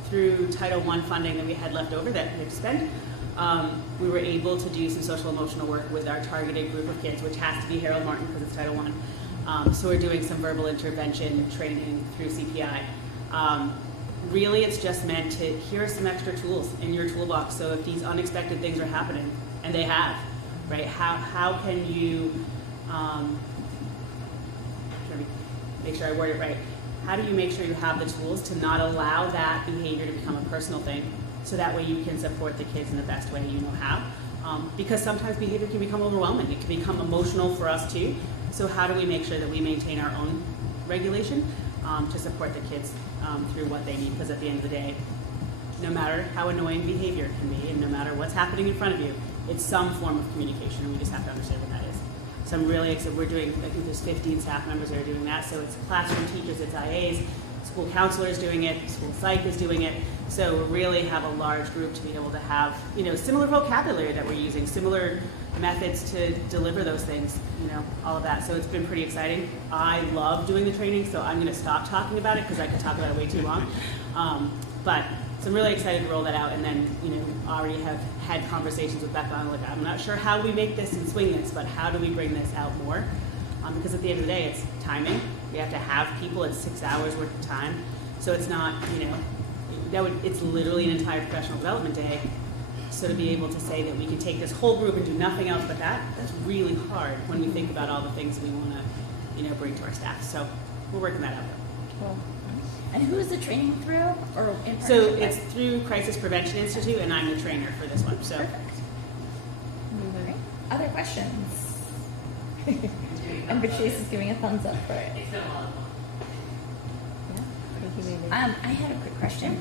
through Title I funding that we had left over that we had to spend, we were able to do some social emotional work with our targeted group of kids, which has to be Harold Martin because it's Title I. So we're doing some verbal intervention training through CPI. Really, it's just meant to, here are some extra tools in your toolbox. So if these unexpected things are happening, and they have, right? How can you, make sure I word it right. How do you make sure you have the tools to not allow that behavior to become a personal thing, so that way you can support the kids in the best way you know how? Because sometimes behavior can become overwhelming. It can become emotional for us too. So how do we make sure that we maintain our own regulation to support the kids through what they need? Because at the end of the day, no matter how annoying behavior can be, and no matter what's happening in front of you, it's some form of communication, and we just have to understand what that is. So I'm really excited. We're doing, I think there's 15 staff members that are doing that. So it's classroom teachers, it's IAs, school counselors doing it, school psych is doing it. So we really have a large group to be able to have, similar vocabulary that we're using, similar methods to deliver those things, all of that. So it's been pretty exciting. I love doing the training, so I'm going to stop talking about it because I could talk about it way too long. But so I'm really excited to roll that out, and then, already have had conversations with Becca on, I'm not sure how we make this and swing this, but how do we bring this out more? Because at the end of the day, it's timing. We have to have people at 6 hours worth of time. So it's not, it's literally an entire professional development day. So to be able to say that we can take this whole group and do nothing else but that's really hard when we think about all the things we want to, bring to our staff. So we're working that out. Cool. And who is the training through? Or in So partnership it's with? through Crisis Prevention Institute, and I'm the trainer for this one. So. Perfect. All right. Other questions? And Patrice is giving a thumbs up for it. It's been a lot of fun. I had a quick question.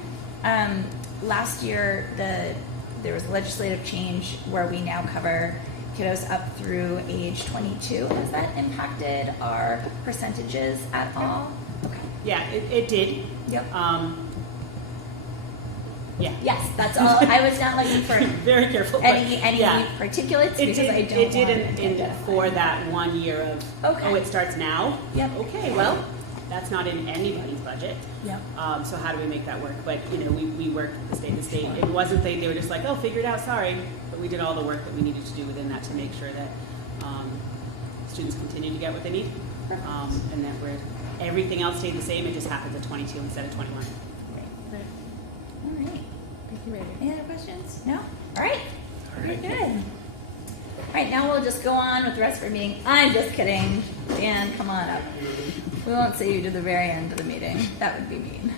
Last year, there was a legislative change where we now cover kiddos up through age 22. Has that impacted our percentages at all? Okay. Yeah, it did. Yep. Yeah. Yes, that's all. I was not looking for Very careful. any yeah. particulates It because did. I don't It did want in to for that 1 year of. Okay. Oh, it starts now. Yep. Okay. Well, that's not in anybody's budget. Yep. So how do we make that work? But we worked with the state. The state. It wasn't they were just like, oh, figure it out. Sorry, but we did all the work that we needed to do within that to make sure that students continue to get what they need, and that everything else stayed the same. It just happens at 22 instead of 21. All right. Thank you, Mary. Any other questions? No? All right. Very good. All right, now we'll just go on with the rest of our meeting. I'm just kidding. Dan, come on up. We won't see you to the very end of the meeting. That would be mean.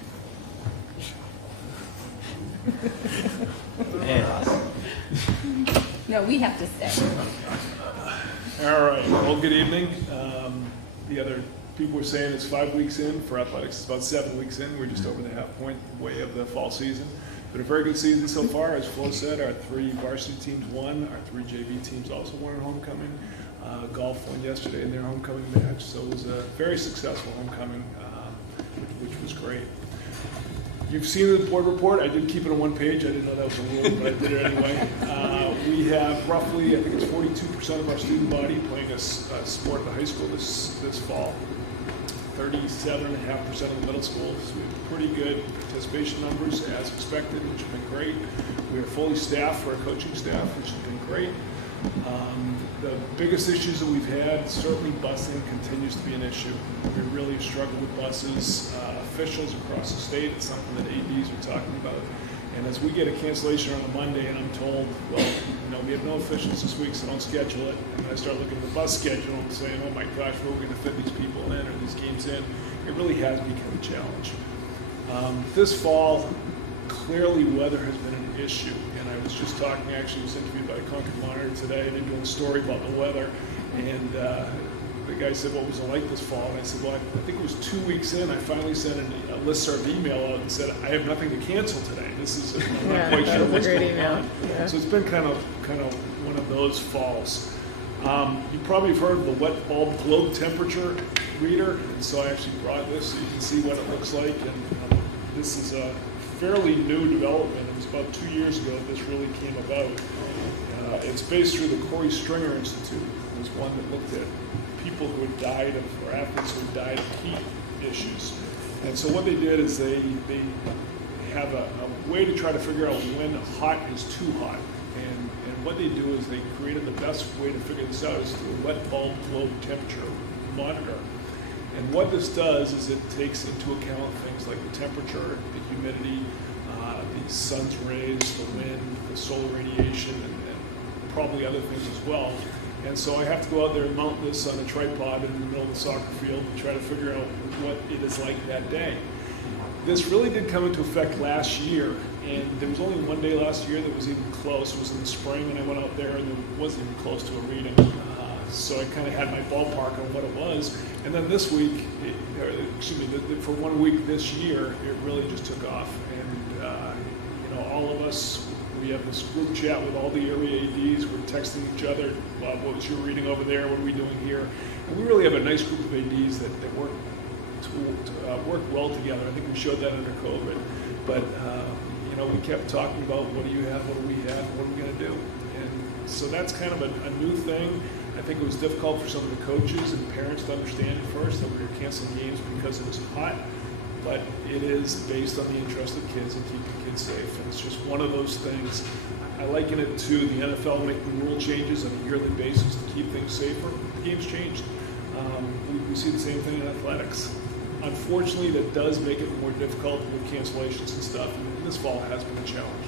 No, we have to stay. All right. Well, good evening. The other people were saying it's 5 weeks in. For athletics, it's about 7 weeks in. We're just over the half point way of the fall season. Been a very good season so far. As Flo said, our 3 varsity teams won. Our 3 JV teams also won at homecoming. Golf won yesterday in their homecoming match. So it was a very successful homecoming, which was great. You've seen the board report. I did keep it on one page. I didn't know that was a rule, but I did it anyway. We have roughly, I think it's 42% of our student body playing a sport at the high school this fall. 37.5% of the middle schools. So we have pretty good participation numbers as expected, which have been great. We are fully staffed for our coaching staff, which has been great. The biggest issues that we've had, certainly busing continues to be an issue. We really have struggled with buses. Officials across the state, it's something that ADs are talking about. And as we get a cancellation on a Monday and I'm told, well, we have no officials this week, so don't schedule it. And I start looking at the bus schedule and saying, oh my gosh, where are we going to fit these people in or these games in? It really has become a challenge. This fall, clearly weather has been an issue. And I was just talking, actually was interviewed by Concord Monitor today. They're doing a story about the weather. And the guy said, what was it like this fall? And I said, well, I think it was 2 weeks in. I finally sent a listserv email out and said, I have nothing to cancel today. I'm not quite sure what's going on. Yeah. So it's been kind of one of those falls. You probably have heard of the wet bulb globe temperature reader. And so I actually brought this so you can see what it looks like. And this is a fairly new development. It was about 2 years ago that this really came about. It's based through the Corey Stringer Institute. It was one that looked at people who had died or athletes who had died of heat issues. And so what they did is they have a way to try to figure out when hot is too hot. And what they do is they created the best way to figure this out is through a wet bulb globe temperature monitor. And what this does is it takes into account things like the temperature, the humidity, the sun's rays, the wind, the solar radiation, and probably other things as well. And so I have to go out there and mount this on a tripod in the middle of the soccer field and try to figure out what it is like that day. This really did come into effect last year, and there was only one day last year that was even close. It was in the spring, and I went out there and there wasn't even close to a reading. So I kind of had my ballpark on what it was. And then this week, for 1 week this year, it really just took off. And all of us, we have this group chat with all the area ADs. We're texting each other, what was your reading over there? What are we doing here? And we really have a nice group of ADs that work well together. I think we showed that under COVID. But we kept talking about what do you have, what do we have, what are we going to do? And so that's kind of a new thing. I think it was difficult for some of the coaches and parents to understand at first that we were canceling games because it was hot. But it is based on the interest of kids and keeping kids safe. And it's just one of those things. I liken it to the NFL making rule changes on a yearly basis to keep things safer. The game's changed. We see the same thing in athletics. Unfortunately, that does make it more difficult with cancellations and stuff. And this fall has been a challenge.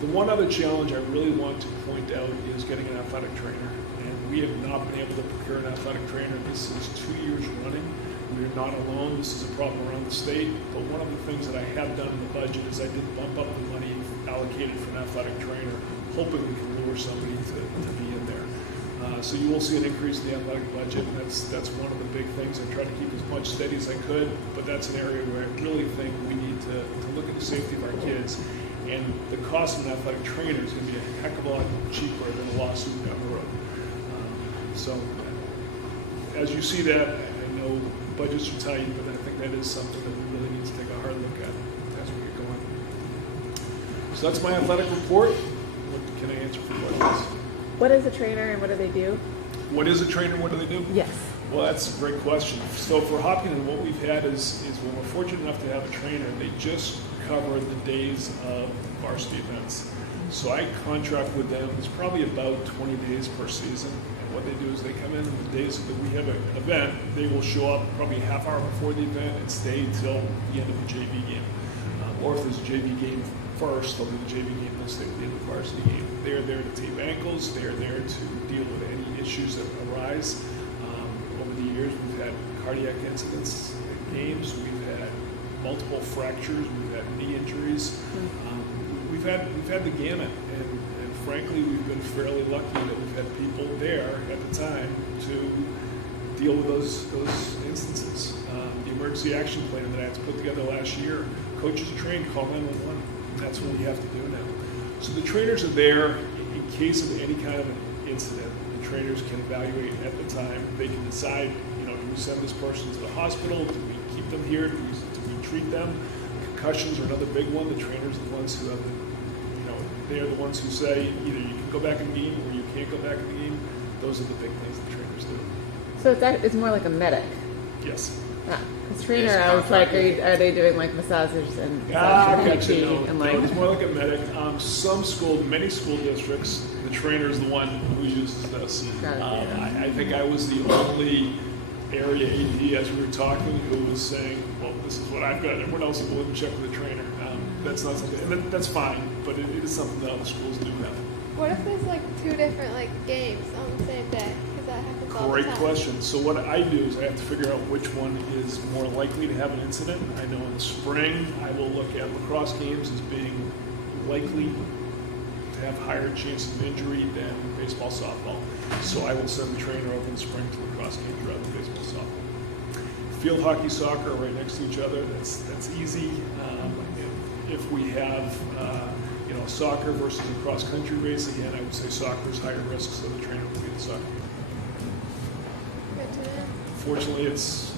The one other challenge I really want to point out is getting an athletic trainer. And we have not been able to procure an athletic trainer. This is 2 years running. We are not alone. This is a problem around the state. But one of the things that I have done in the budget is I did bump up the money allocated for an athletic trainer, hoping we can lure somebody to be in there. So you will see an increase in the athletic budget, and that's one of the big things. I try to keep as much steady as I could, but that's an area where I really think we need to look at the safety of our kids. And the cost of an athletic trainer is going to be a heck of a lot cheaper than a lawsuit down the road. So as you see that, I know budgets are tight, but I think that is something that we really need to take a hard look at as we get going. So that's my athletic report. What can I answer for questions? What is a trainer and what do they do? What is a trainer? What do they do? Yes. Well, that's a great question. So for Hopkinton, what we've had is when we're fortunate enough to have a trainer, they just cover the days of varsity events. So I contract with them. It's probably about 20 days per season. And what they do is they come in on the days that we have an event. They will show up probably a half hour before the event and stay until the end of the JV game. Or if there's a JV game first, they'll do the JV game, they'll stay at the end of the varsity game. They are there to tape ankles. They are there to deal with any issues that arise. Over the years, we've had cardiac incidents at games. We've had multiple fractures. We've had knee injuries. We've had the gamut, and frankly, we've been fairly lucky that we've had people there at the time to deal with those instances. The emergency action plan that I had to put together last year, coaches are trained to call 911. That's what we have to do now. So the trainers are there in case of any kind of an incident. The trainers can evaluate at the time. They can decide, do we send this person to the hospital? Do we keep them here? Do we treat them? Concussions are another big one. The trainers are the ones who have they are the ones who say either you can go back in the game or you can't go back in the game. Those are the big things the trainers do. So it's more like a medic. Yes. Because trainer, I was like, are they doing like massages and gotcha. and like? No, it's more like a medic. Many school districts, the trainer is the one who uses this. I think I was the only area AD as we were talking who was saying, well, this is what I've got. Everyone else will check with the trainer. That's not something, and that's fine, but it is something that other schools do have. What if there's like two different games on the same day? Because that happens all the Great time. question. So what I do is I have to figure out which one is more likely to have an incident. I know in the spring I will look at lacrosse games as being likely to have higher chances of injury than baseball, softball. So I will send the trainer over in the spring to lacrosse games rather than baseball, softball. Field hockey, soccer are right next to each other. That's easy. If we have soccer versus a cross-country race, again, I would say soccer is higher risk, so the trainer will be the soccer. Good to know. Fortunately, it's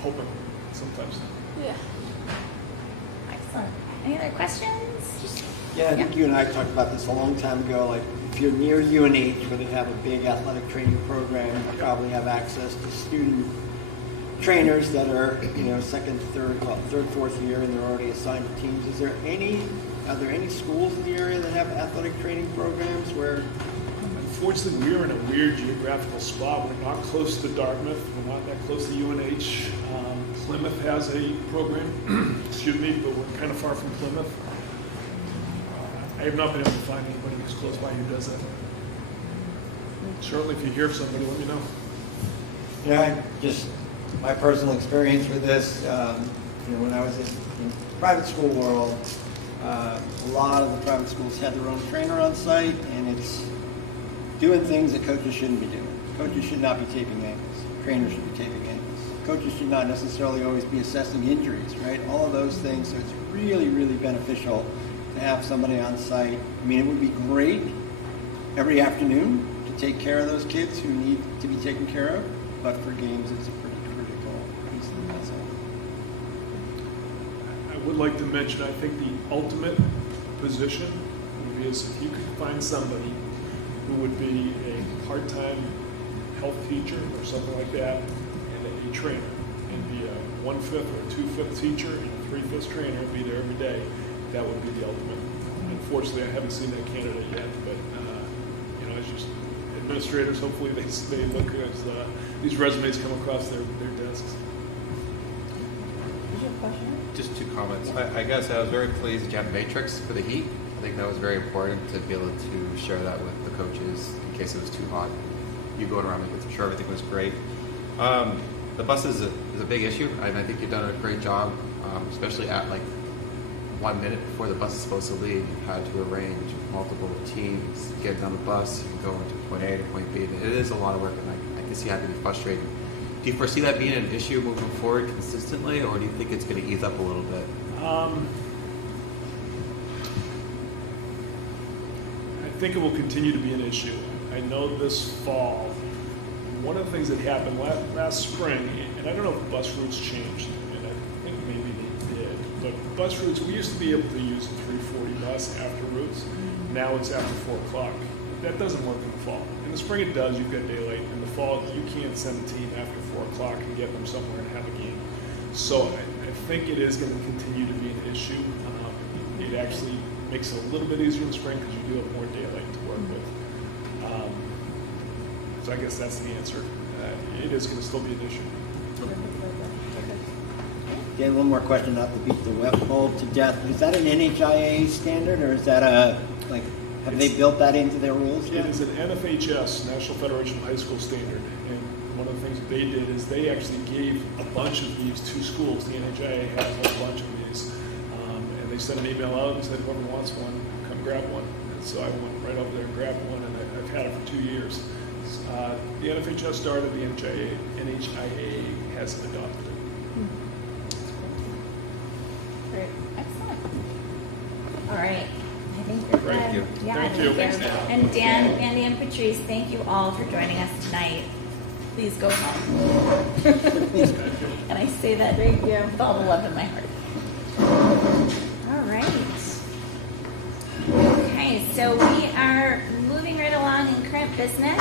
hoping sometimes. Yeah. Excellent. Any other questions? Yeah, I think you and I talked about this a long time ago. Like, if you're near UNH, where they have a big athletic training program, you probably have access to student trainers that are, second, third, fourth year, and they're already assigned to teams. Are there any schools in the area that have athletic training programs where unfortunately, we're in a weird geographical spot. We're not close to Dartmouth. We're not that close to UNH. Plymouth has a program, excuse me, but we're kind of far from Plymouth. I have not been able to find anybody who's close by who does that. Certainly, if you hear of somebody, let me know. Yeah, just my personal experience with this, when I was in the private school world, a lot of the private schools had their own trainer on site, and it's doing things that coaches shouldn't be doing. Coaches should not be taping ankles. Trainers should be taping ankles. Coaches should not necessarily always be assessing injuries, right? All of those things. So it's really, really beneficial to have somebody on site. I mean, it would be great every afternoon to take care of those kids who need to be taken care of, but for games, it's a pretty critical piece of the puzzle. I would like to mention, I think the ultimate position would be is if you could find somebody who would be a part-time health teacher or something like that, and a trainer, and be a 1/5 or 2/5 teacher and a 3/5 trainer, and be there every day. That would be the ultimate. Unfortunately, I haven't seen that candidate yet, but as just administrators, hopefully they look as these resumes come across their desks. Just two comments. I guess I was very pleased that you have a matrix for the heat. I think that was very important to be able to share that with the coaches in case it was too hot. You going around making sure everything was great. The buses is a big issue, and I think you've done a great job, especially at like 1 minute before the bus is supposed to leave. You've had to arrange multiple teams, get on the bus, and go into point A to point B. And it is a lot of work, and I can see how it can be frustrating. Do you foresee that being an issue moving forward consistently, or do you think it's going to ease up a little bit? I think it will continue to be an issue. I know this fall, one of the things that happened last spring, and I don't know if bus routes changed, and I think maybe they did, but bus routes, we used to be able to use a 3:40 bus after routes. Now it's after 4 o'clock. That doesn't work in the fall. In the spring it does, you've got daylight. In the fall, you can't send a team after 4 o'clock and get them somewhere and have a game. So I think it is going to continue to be an issue. It actually makes it a little bit easier in the spring because you do have more daylight to work with. So I guess that's the answer. It is going to still be an issue. Dan, one more question, not to beat the web poll to death. Is that an NHIA standard, or is that have they built that into their rules yet? It is an NFHS, National Federation of High School Standard. And one of the things that they did is they actually gave a bunch of these to schools. The NHIA has a whole bunch of these. And they sent an email out and said, whoever wants one, come grab one. And so I went right over there and grabbed one, and I've had it for 2 years. The NFHS started, the NHIA has adopted it. Great. Excellent. All right. I think we're good. Thank you. Yeah, Thank you. thank you. And Dan, Andy, and Patrice, thank you all for joining us tonight. Please go home. And I say that with all the love in my heart. All right. Okay, so we are moving right along in current business.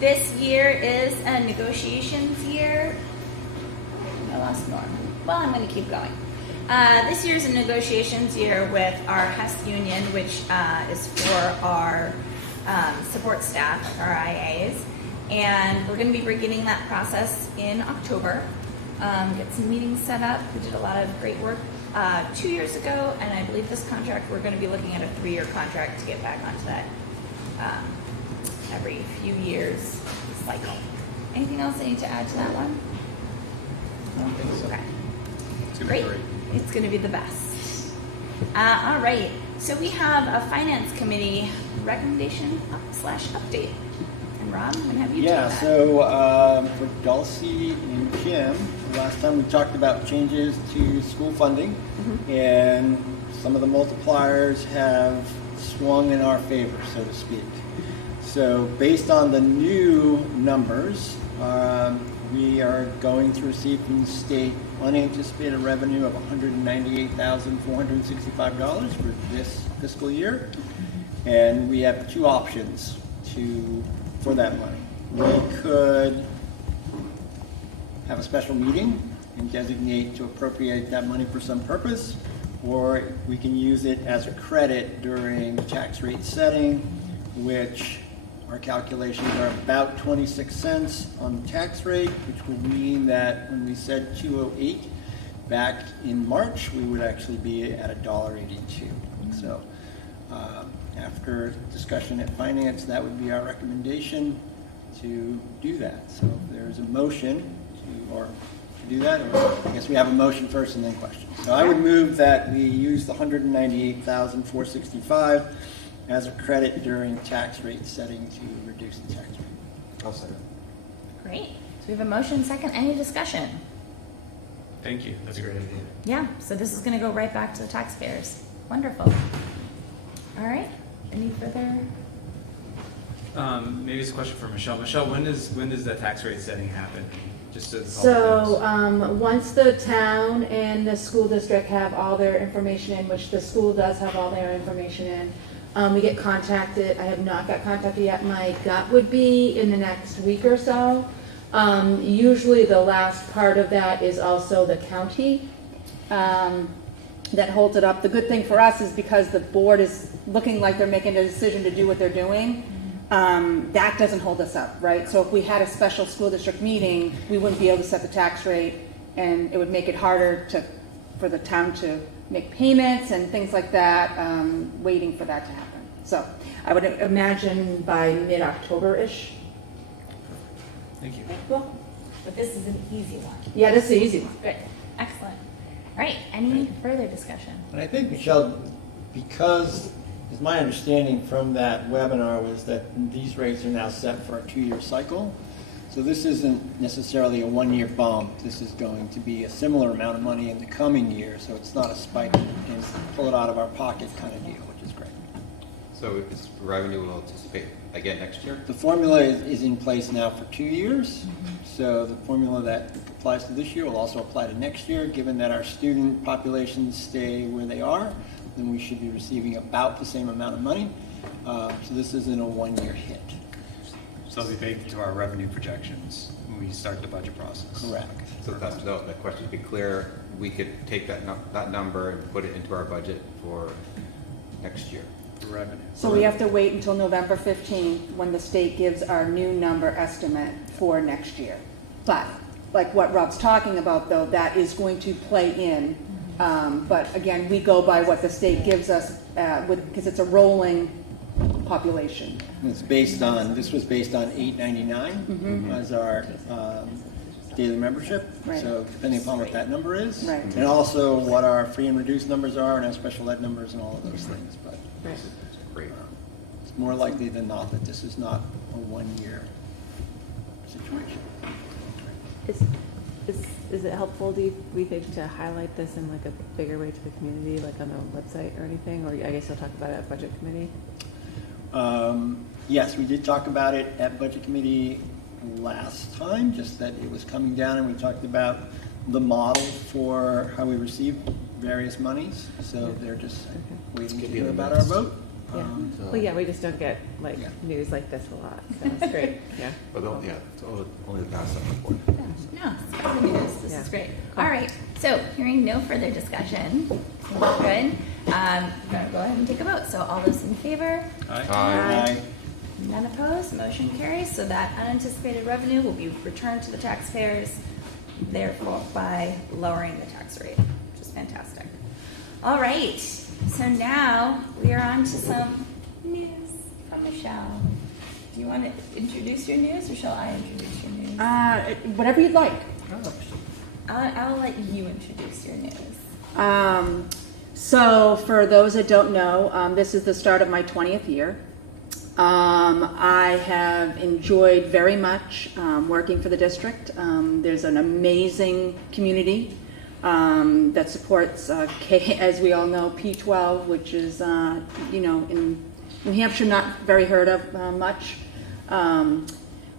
This year is a negotiations year. I lost Norm. Well, I'm going to keep going. This year is a negotiations year with our HEST union, which is for our support staff, our IAs. And we're going to be beginning that process in October. Get some meetings set up. We did a lot of great work 2 years ago, and I believe this contract, we're going to be looking at a 3-year contract to get back onto that every few years cycle. Anything else I need to add to that one? I don't think so. Okay. Great. It's going to be the best. All right. So we have a finance committee recommendation / update. And Rob, I'm going to have you take that. So for Dulcie and Jim, last time we talked about changes to school funding, and some of the multipliers have swung in our favor, so to speak. So based on the new numbers, we are going to receive from the state unanticipated revenue of $198,465 for this fiscal year. And we have 2 options for that money. We could have a special meeting and designate to appropriate that money for some purpose, or we can use it as a credit during tax rate setting which our calculations are about 26 cents on the tax rate, which would mean that when we said 208 back in March, we would actually be at $1.82. So after discussion at finance, that would be our recommendation to do that. So if there's a motion to do that, or I guess we have a motion first and then questions. So I would move that we use the $198,465 as a credit during tax rate setting to reduce the tax rate. I'll second. Great. So we have a motion second. Any discussion? Thank you. That's a great idea. Yeah, so this is going to go right back to the taxpayers. Wonderful. All right. Any further? Maybe it's a question for Michelle. Michelle, when does the tax rate setting happen? Just so the public So knows. once the town and the school district have all their information in, which the school does have all their information in, we get contacted. I have not got contacted yet. My gut would be in the next week or so. Usually the last part of that is also the county that holds it up. The good thing for us is because the board is looking like they're making a decision to do what they're doing, that doesn't hold us up, right? So if we had a special school district meeting, we wouldn't be able to set the tax rate, and it would make it harder for the town to make payments and things like that, waiting for that to happen. So I would imagine by mid-October-ish. Thank you. Well, But this is an easy one. yeah, this is the easy one. Good. Excellent. All right. Any further discussion? And I think, Michelle, because it's my understanding from that webinar was that these rates are now set for a 2-year cycle. So this isn't necessarily a 1-year bump. This is going to be a similar amount of money in the coming year. So it's not a spike and pull it out of our pocket kind of deal, which is great. So is revenue will anticipate again next year? The formula is in place now for 2 years. So the formula that applies to this year will also apply to next year. Given that our student populations stay where they are, then we should be receiving about the same amount of money. So this isn't a 1-year hit. So it'll be baked into our revenue projections when we start the budget process. Correct. So that was my question. To be clear, we could take that number and put it into our budget for next year. Revenue. So we have to wait until November 15th when the state gives our new number estimate for next year. But like what Rob's talking about, though, that is going to play in. But again, we go by what the state gives us because it's a rolling population. It's based on, this was based on $8.99 as our daily membership. Right. So depending upon what that number is. Right. And also what our free and reduced numbers are and our special ed numbers and all of those things. But Right. Great. it's more likely than not that this is not a 1-year situation. Is it helpful, do we think, to highlight this in like a bigger way to the community, like on the website or anything? Or I guess you'll talk about it at budget committee? Yes, we did talk about it at budget committee last time, just that it was coming down, and we talked about the model for how we receive various monies. So they're just waiting to hear about our vote. Yeah. So- Well, yeah, we just don't get like Yeah. news like this a lot, so it's great, yeah. But it's only the past report. No, it's good news. This Yeah. is great. All right. So hearing no further discussion, we're good. Gonna go ahead and take a vote. So all those in favor? Aye. None opposed? Motion carries. So that unanticipated revenue will be returned to the taxpayers, therefore by lowering the tax rate, which is fantastic. All right. So now we are on to some news from Michelle. Do you want to introduce your news, or shall I introduce your news? Whatever you'd like. I'll let you introduce your news. So for those that don't know, this is the start of my 20th year. I have enjoyed very much working for the district. There's an amazing community that supports, as we all know, P12, which is, in New Hampshire, not very heard of much.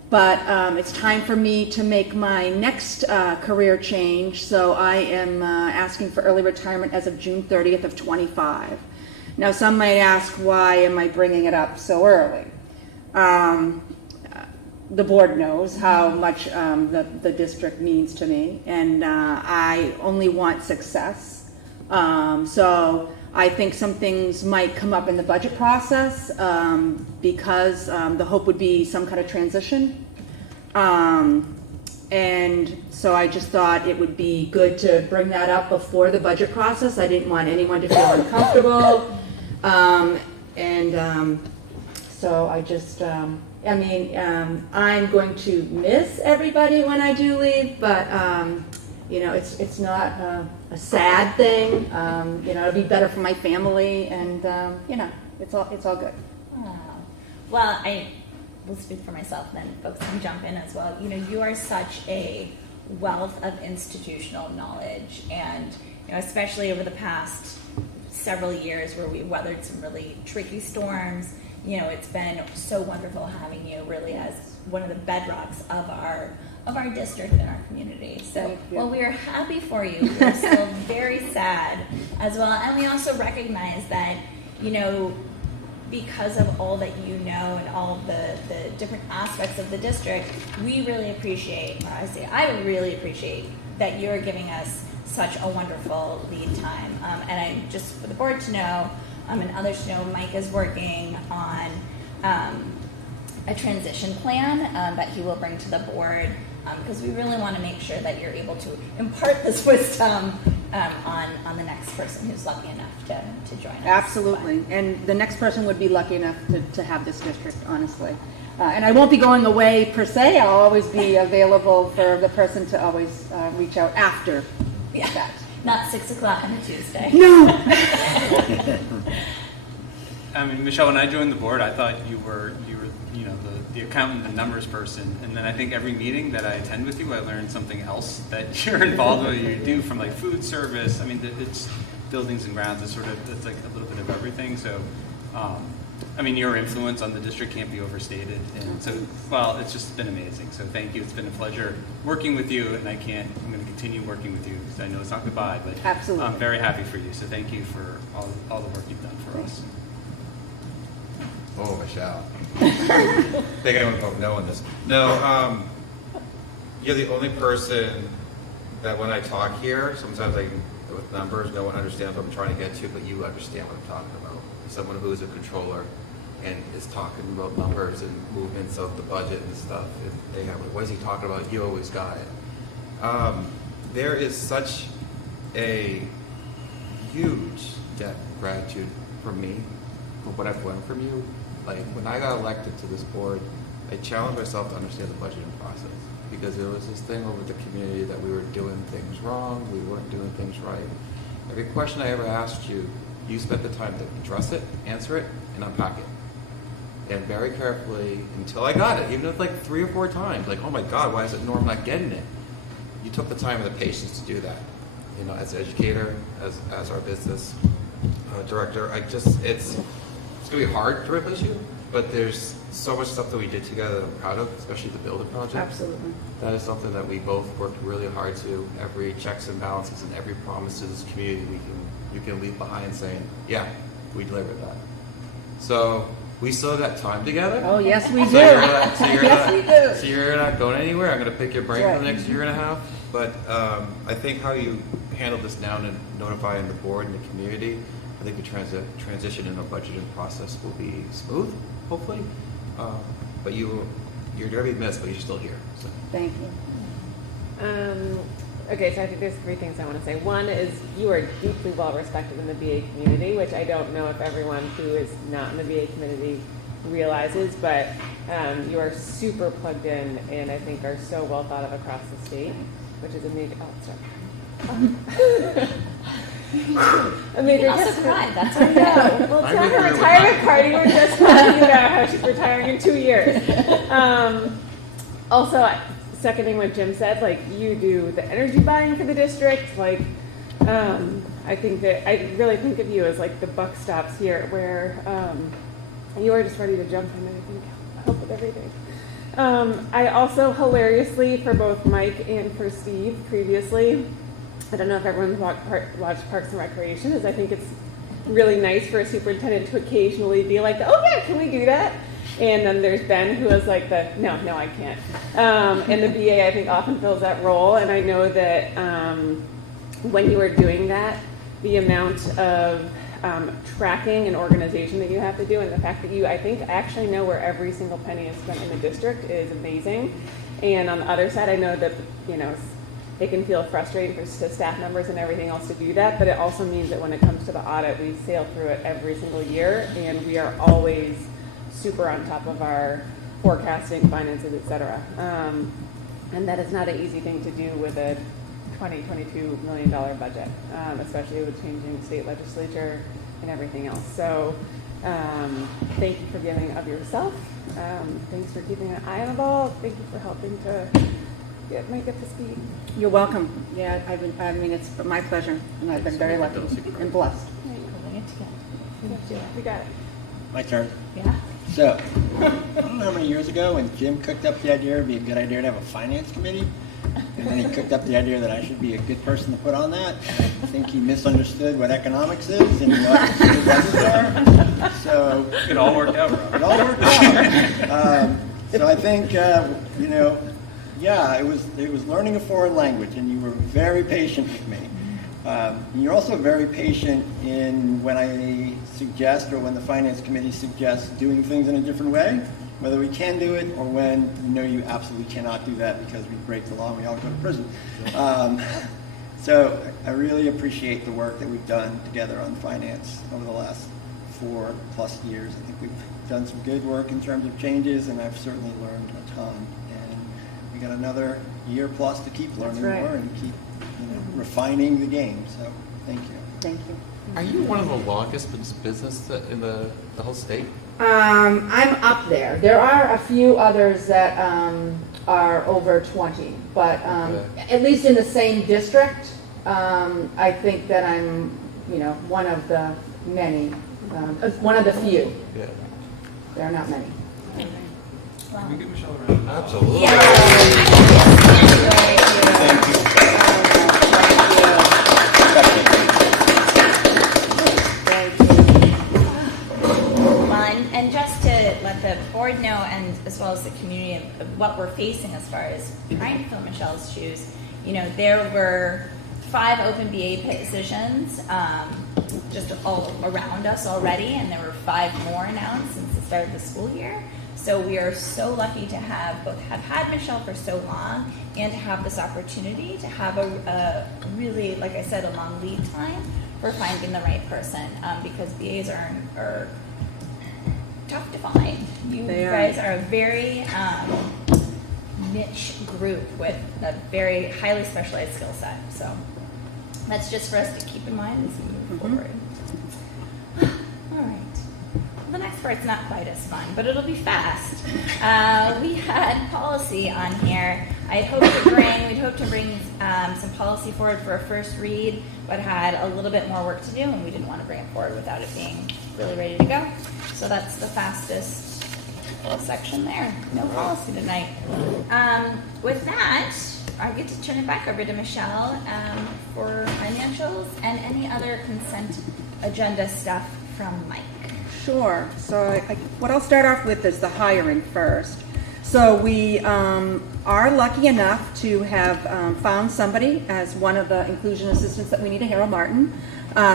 But it's time for me to make my next career change, so I am asking for early retirement as of June 30th of 25. Now, some might ask, why am I bringing it up so early? The board knows how much the district means to me, and I only want success. So I think some things might come up in the budget process because the hope would be some kind of transition. And so I just thought it would be good to bring that up before the budget process. I didn't want anyone to feel uncomfortable. So I just, I'm going to miss everybody when I do leave, but, it's not a sad thing. It'll be better for my family, and, it's all good. Wow. Well, I will speak for myself, then folks can jump in as well. You are such a wealth of institutional knowledge, and especially over the past several years where we weathered some really tricky storms, it's been so wonderful having you really as one of the bedrocks of our district and our community. So while we are happy for you, we're still very sad as well, and we also recognize that because of all that and all of the different aspects of the district, we really appreciate, I really appreciate that you're giving us such a wonderful lead time. And I just, for the board to know, and others to know, Mike is working on a transition plan that he will bring to the board, because we really want to make sure that you're able to impart this wisdom on the next person who's lucky enough to join us. Absolutely. And the next person would be lucky enough to have this district, honestly. And I won't be going away per se. I'll always be available for the person to always reach out after that. Not 6 o'clock on a Tuesday. No. I mean, Michelle, when I joined the board, I thought you were the accountant, the numbers person, and then I think every meeting that I attend with you, I learned something else that you're involved with. You do from like food service. I mean, it's buildings and grounds. It's like a little bit of everything. So, your influence on the district can't be overstated. And so, it's just been amazing. So thank you. It's been a pleasure working with you, and I'm going to continue working with you because I know it's not goodbye, but absolutely. I'm very happy for you. So thank you for all the work you've done for us. Oh, Michelle. I think I would vote no on this. No, you're the only person that when I talk here, sometimes with numbers, no one understands what I'm trying to get to, but you understand what I'm talking about. Someone who is a controller and is talking about numbers and movements of the budget and stuff. If they have, what is he talking about? You always got it. There is such a huge debt of gratitude for me for what I've learned from you. Like when I got elected to this board, I challenged myself to understand the budgeting process because there was this thing over the community that we were doing things wrong, we weren't doing things right. Every question I ever asked you, you spent the time to address it, answer it, and unpack it. And very carefully until I got it, even if like 3 or 4 times, like, oh my God, why is it Norm not getting it? You took the time and the patience to do that. As an educator, as our business director, it's going to be hard to replace you, but there's so much stuff that we did together that I'm proud of, especially the building project. Absolutely. That is something that we both worked really hard to. Every checks and balances and every promise to this community you can leave behind saying, yeah, we delivered that. So we still got time together. Oh, yes, we do. We do. So you're not going anywhere. I'm going to pick your brain for the next year and a half. But I think how you handle this now and notifying the board and the community, I think the transition in the budgeting process will be smooth, hopefully. But you're going to be missed, but you're still here. So. Thank you. Okay, so I think there's 3 things I want to say. One is you are deeply well respected in the BA community, which I don't know if everyone who is not in the BA community realizes, but you are super plugged in and I think are so well thought of across the state, which is a major, a major testament. That's I know. Well, it's not her retirement party. We're just talking about how she's retiring in 2 years. Also, seconding what Jim said, like you do the energy buying for the district. Like, I think that I really think of you as like the buck stops here, where you are just ready to jump in and I think help with everything. I also hilariously for both Mike and for Steve previously. I don't know if everyone's watched Parks and Recreation, as I think it's really nice for a superintendent to occasionally be like, oh yeah, can we do that? And then there's Ben, who is like no, I can't. And the BA, I think, often fills that role. And I know that when you were doing that, the amount of tracking and organization that you have to do, and the fact that you, I think, actually know where every single penny is spent in the district is amazing. And on the other side, I know that, you know, it can feel frustrating for staff members and everything else to do that, but it also means that when it comes to the audit, we sail through it every single year, and we are always super on top of our forecasting, finances, et cetera. And that is not an easy thing to do with a $22 million budget, especially with changing state legislature and everything else. So thank you for giving of yourself. Thanks for keeping an eye on the ball. Thank you for helping to make it to speed. You're welcome. Yeah, I mean, it's my pleasure, and I've been very lucky and blessed. We got it. My turn. Yeah. So, I don't know how many years ago when Jim cooked up the idea it would be a good idea to have a finance committee, and then he cooked up the idea that I should be a good person to put on that. I think he misunderstood what economics is and what the budgets are. So It all worked out, Rob. it all worked out. So I think, you know, yeah, it was learning a foreign language, and you were very patient with me. You're also very patient in when I suggest, or when the finance committee suggests, doing things in a different way, whether we can do it or when you know you absolutely cannot do that because we break the law and we all go to prison. So I really appreciate the work that we've done together on finance over the last 4+ years. I think we've done some good work in terms of changes, and I've certainly learned a ton. And we got another year plus to keep learning right. more and keep refining the game. So thank you. Thank you. Are you one of the longest business in the whole state? I'm up there. There are a few others that are over 20, but at least in the same district, I think that I'm, you know, one of the many, one of the few. Yeah. There are not many. Can we give Michelle a round? Absolutely. Thank you. And just to let the board know, and as well as the community, of what we're facing as far as trying to fill Michelle's shoes, you know, there were 5 open BA positions just all around us already, and there were 5 more announced since the start of the school year. So we are so lucky to have had Michelle for so long, and to have this opportunity to have a really, like I said, a long lead time for finding the right person, because BAs are tough to find. You guys are a very niche group with a very highly specialized skill set. So that's just for us to keep in mind as we move forward. All right. The next part's not quite as fun, but it'll be fast. We had policy on here. We'd hoped to bring some policy forward for a first read, but had a little bit more work to do, and we didn't want to bring it forward without it being really ready to go. So that's the fastest section there. No policy tonight. With that, I get to turn it back over to Michelle for financials and any other consent agenda stuff from Mike. Sure. So what I'll start off with is the hiring first. So we are lucky enough to have found somebody as one of the inclusion assistants that we need at Harold Martin.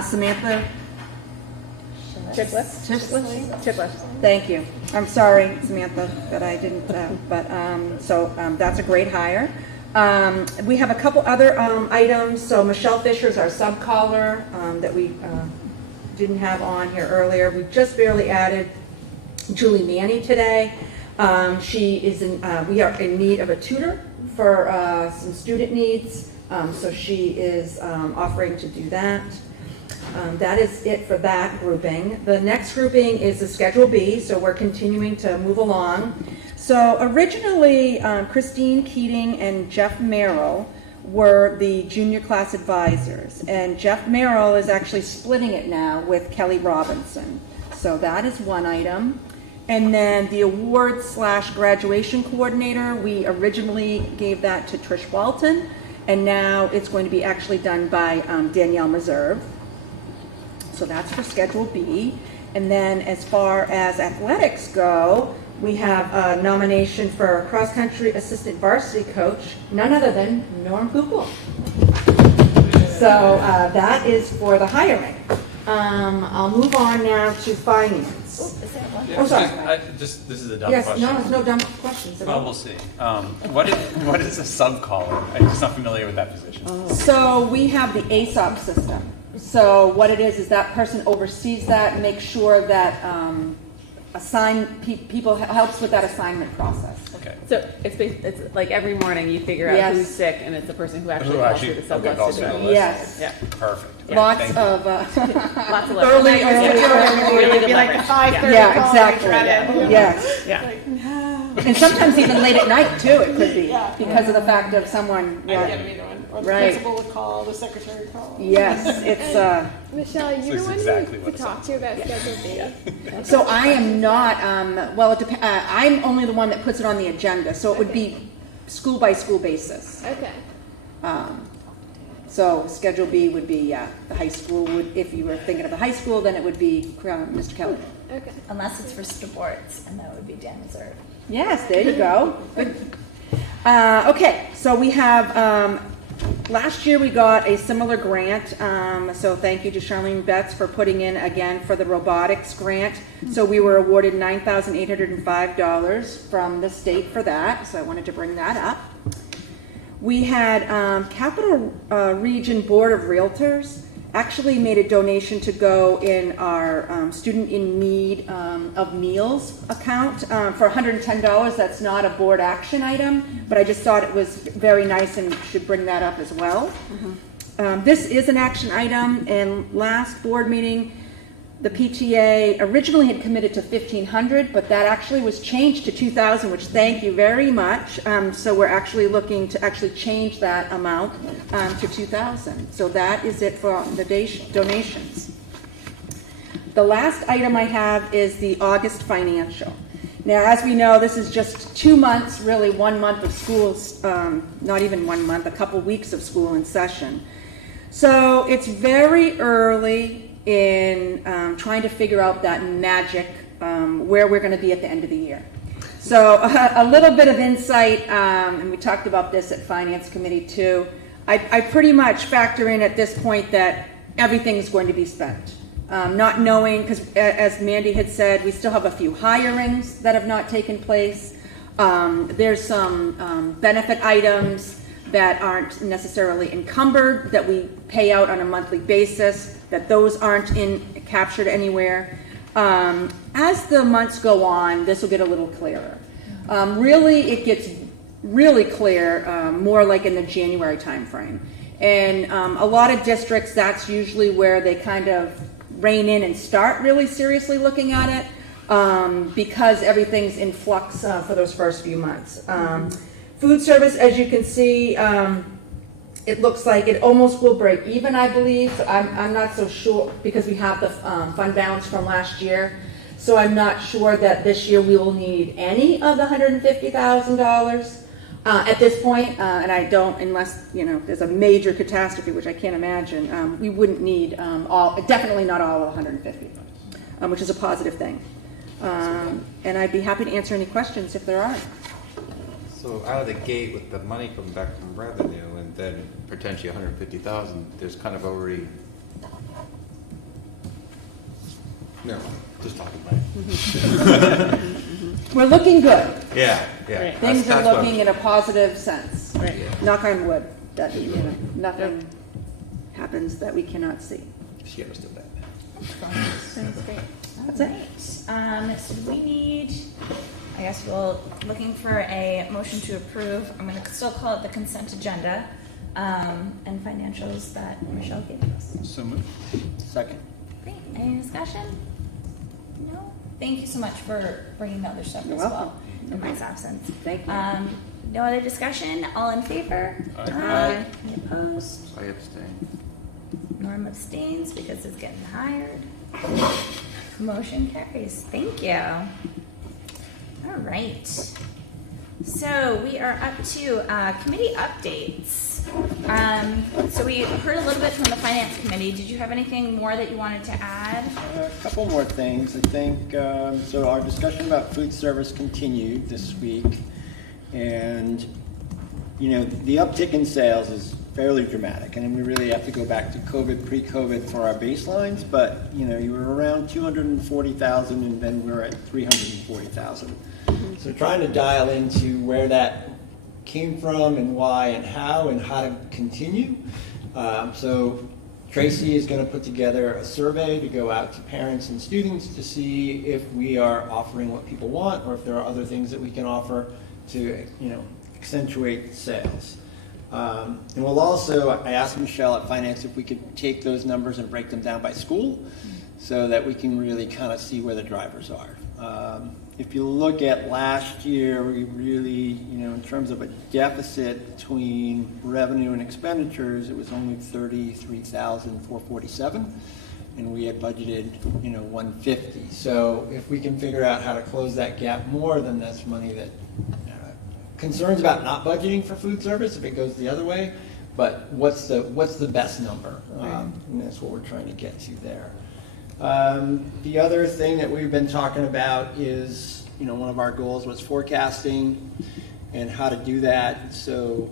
Samantha Chickless. Thank you. I'm sorry, Samantha, that I didn't, so that's a great hire. We have a couple other items. So Michelle Fisher is our sub-caller that we didn't have on here earlier. We just barely added Julie Manny today. She is we are in need of a tutor for some student needs, so she is offering to do that. That is it for that grouping. The next grouping is the Schedule B, so we're continuing to move along. So originally, Christine Keating and Jeff Merrill were the junior class advisors, and Jeff Merrill is actually splitting it now with Kelly Robinson. So that is one item. And then the award/graduation coordinator, we originally gave that to Trish Walton, and now it's going to be actually done by Danielle Reserve. So that's for Schedule B. And then as far as athletics go, we have a nomination for cross-country assistant varsity coach, none other than Norm Kukul. So that is for the hiring. I'll move on now to finance. Oh, sorry. This is a dumb Yes, question. no, it's no dumb questions at Well, all. we'll see. What is a sub-caller? I'm just not familiar with that position. So we have the ASOP system. So what it is that person oversees that, makes sure that people helps with that assignment process. Okay. So it's like every morning you figure out Yes. who's sick, and it's the person who actually calls you the okay, sublet calls to you do the it. list. Yes. Yeah. Perfect. Lots Thank you. of Lots of early. Really good like leverage. the 5:30 Yeah, call, exactly. dreaded. Yes. Yeah. And sometimes even late at night too, it could be, because of the fact of someone. I can get them either one. Or the Right. principal would call, the secretary would call. Yes, it's, Michelle, you're This the is one exactly to what it talk to about Schedule B. so I am not, well, it I'm only the one that puts it on the agenda, so it would be school by school basis. Okay. So Schedule B would be, the high school would, if you were thinking of the high school, then it would be Mr. Kelly. Okay. Unless it's for sports, and that would be Dan Reserve. Yes, there you go. Good. Okay, so we have, last year we got a similar grant, so thank you to Charlene Betts for putting in again for the robotics grant. So we were awarded $9,805 from the state for that, so I wanted to bring that up. We had Capital Region Board of Realtors actually made a donation to go in our student in need of meals account for $110. That's not a board action item, but I just thought it was very nice and should bring that up as well. This is an action item, and last board meeting, the PTA originally had committed to $1,500, but that actually was changed to $2,000, which thank you very much. So we're actually looking to actually change that amount to $2,000. So that is it for the donations. The last item I have is the August financial. Now, as we know, this is just 2 months, really 1 month of school, not even 1 month, a couple weeks of school in session. So it's very early in trying to figure out that magic where we're going to be at the end of the year. So a little bit of insight, and we talked about this at Finance Committee too. I pretty much factor in at this point that everything is going to be spent. Not knowing, because as Mandy had said, we still have a few hirings that have not taken place. There's some benefit items that aren't necessarily encumbered, that we pay out on a monthly basis, that those aren't captured anywhere. As the months go on, this will get a little clearer. Really, it gets really clear more like in the January timeframe. And a lot of districts, that's usually where they kind of rein in and start really seriously looking at it because everything's in flux for those first few months. Food service, as you can see, it looks like it almost will break even, I believe. I'm not so sure because we have the fund balance from last year. So I'm not sure that this year we will need any of the $150,000 at this point. And I don't, unless there's a major catastrophe, which I can't imagine. We wouldn't need definitely not all of 150, which is a positive thing. And I'd be happy to answer any questions if there are. So out of the gate with the money coming back from revenue and then potentially 150,000, there's kind of already. No, just talking about it. We're looking good. Yeah. Right. Things That's are what- looking in a positive sense. Right. Yeah. Knock on wood. That nothing happens that we cannot see. She understood that. Sounds great. That's it. So we need, I guess we're looking for a motion to approve. I'm going to still call it the consent agenda and financials that Michelle gave us. So moved. Second. Great. Any discussion? No? Thank you so much for bringing the other stuff You're as welcome. well in Mike's absence. Thank you. No other discussion? All in favor? Aye. Any opposed? I abstain. Norm abstains because it's getting hired. Motion carries. Thank you. All right. So we are up to committee updates. So we heard a little bit from the Finance Committee. Did you have anything more that you wanted to add? A couple more things. I think, so our discussion about food service continued this week. And the uptick in sales is fairly dramatic, and we really have to go back to pre-COVID for our baselines, but, you were around 240,000, and then we're at 340,000. So trying to dial into where that came from and why and how to continue. So Tracy is going to put together a survey to go out to parents and students to see if we are offering what people want or if there are other things that we can offer to, accentuate sales. And we'll also, I asked Michelle at Finance if we could take those numbers and break them down by school so that we can really kind of see where the drivers are. If you look at last year, we really, in terms of a deficit between revenue and expenditures, it was only $33,447, and we had budgeted, $150. So if we can figure out how to close that gap more, then that's money that concerns about not budgeting for food service if it goes the other way. But what's the best number? And that's what we're trying to get to there. The other thing that we've been talking about is, one of our goals was forecasting and how to do that. So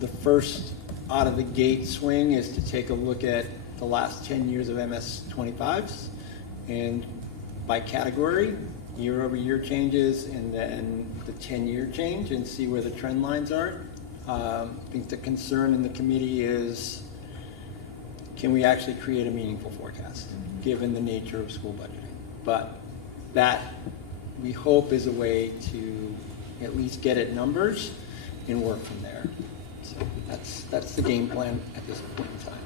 the first out of the gate swing is to take a look at the last 10 years of MS-25s and by category, year-over-year changes, and then the 10-year change and see where the trend lines are. I think the concern in the committee is, can we actually create a meaningful forecast given the nature of school budgeting? But that, we hope, is a way to at least get at numbers and work from there. So that's the game plan at this point in time.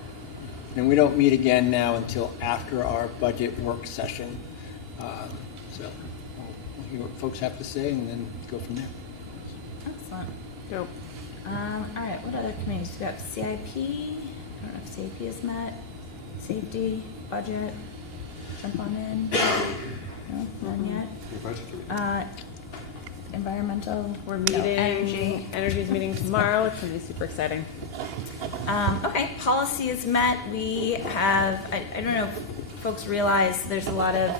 And we don't meet again now until after our budget work session. So we'll hear what folks have to say and then go from there. Excellent. Go. All right, what other committees? We got CIP. I don't know if CIP is met. Safety, budget. Jump on in. No, none yet. Environmental. We're meeting. Energy. Energy's meeting tomorrow. It's going to be super exciting. Okay, policy is met. We have, I don't know if folks realize there's a lot of,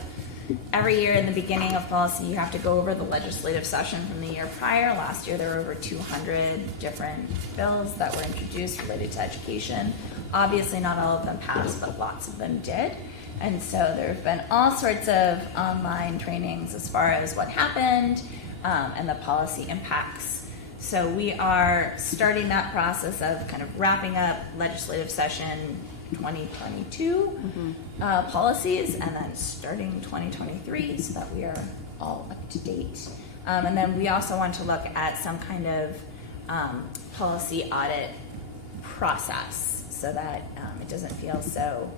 every year in the beginning of policy, you have to go over the legislative session from the year prior. Last year, there were over 200 different bills that were introduced related to education. Obviously, not all of them passed, but lots of them did. And so there have been all sorts of online trainings as far as what happened and the policy impacts. So we are starting that process of kind of wrapping up legislative session 2022 policies and then starting 2023 so that we are all up to date. And then we also want to look at some kind of policy audit process so that it doesn't feel so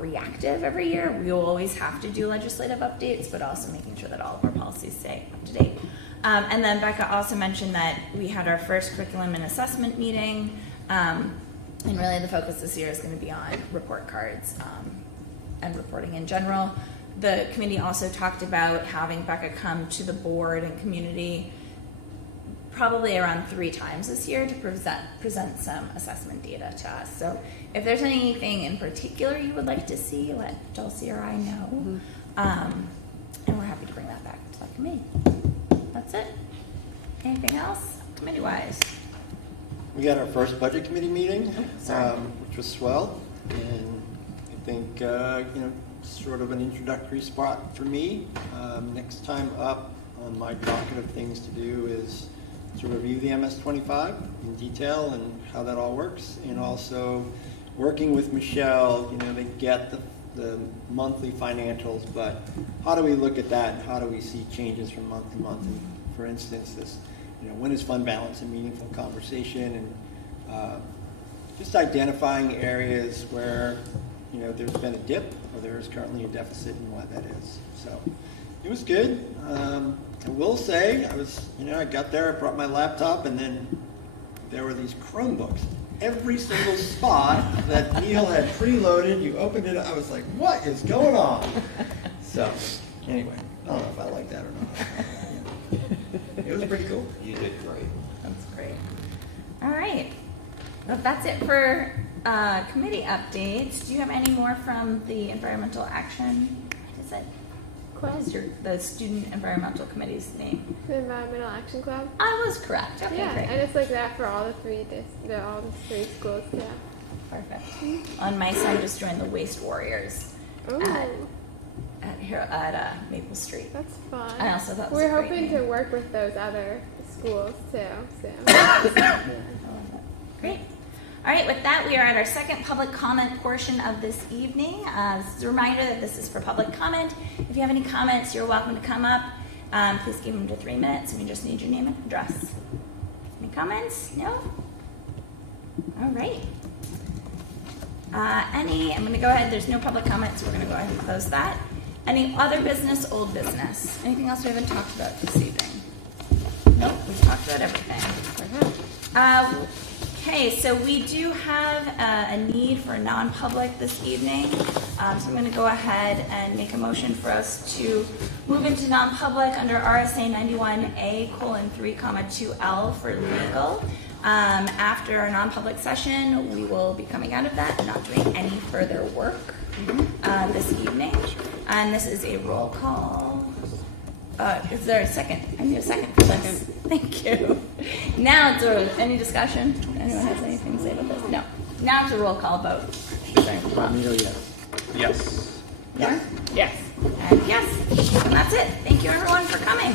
reactive every year. We will always have to do legislative updates, but also making sure that all of our policies stay up to date. And then Becca also mentioned that we had our first curriculum and assessment meeting, and really the focus this year is going to be on report cards and reporting in general. The committee also talked about having Becca come to the board and community probably around 3 times this year to present some assessment data to us. So if there's anything in particular you would like to see, let Dulcie or I know. And we're happy to bring that back to the committee. That's it. Anything else committee-wise? We got our first budget committee meeting, which was swell, and I think sort of an introductory spot for me. Next time up on my docket of things to do is to review the MS-25 in detail and how that all works, and also working with Michelle. They get the monthly financials, but how do we look at that and how do we see changes from month to month? And for instance, this, when is fund balance a meaningful conversation, and just identifying areas where there's been a dip or there is currently a deficit and why that is. So it was good. I will say I got there, I brought my laptop, and then there were these Chromebooks. Every single spot that Neil had preloaded, you opened it, I was like, what is going on? So anyway, I don't know if I like that or not. It was pretty cool. You did great. That's great. All right. Well, that's it for committee updates. Do you have any more from the environmental action? Is it? Club. What is the Student Environmental Committee's name? The Environmental Action Club. I was correct. Okay, Yeah, great. and it's like that for all the three schools too. Perfect. On my son just joined the Waste Warriors Ooh, at Maple Street. that's fun. I also thought it was we're a great hoping name. to work with those other schools too. So. Great. All right, with that, we are at our second public comment portion of this evening. As a reminder that this is for public comment. If you have any comments, you're welcome to come up. Please keep them to 3 minutes, and we just need your name and address. Any comments? No? All right. I'm going to go ahead. There's no public comments, so we're going to go ahead and close that. Any other business, old business? Anything else we haven't talked about this evening? Nope, we've talked about everything. Okay, so we do have a need for a non-public this evening. So I'm going to go ahead and make a motion for us to move into non-public under RSA 91A:3, 2L for legal. After our non-public session, we will be coming out of that and not doing any further work this evening. And this is a roll call. Is there a second? I need a second for this. Thank you. Now it's any discussion? Anyone has anything to say about this? No. Now it's a roll call vote. Yes. Yes. Yes. And yes. And that's it. Thank you everyone for coming.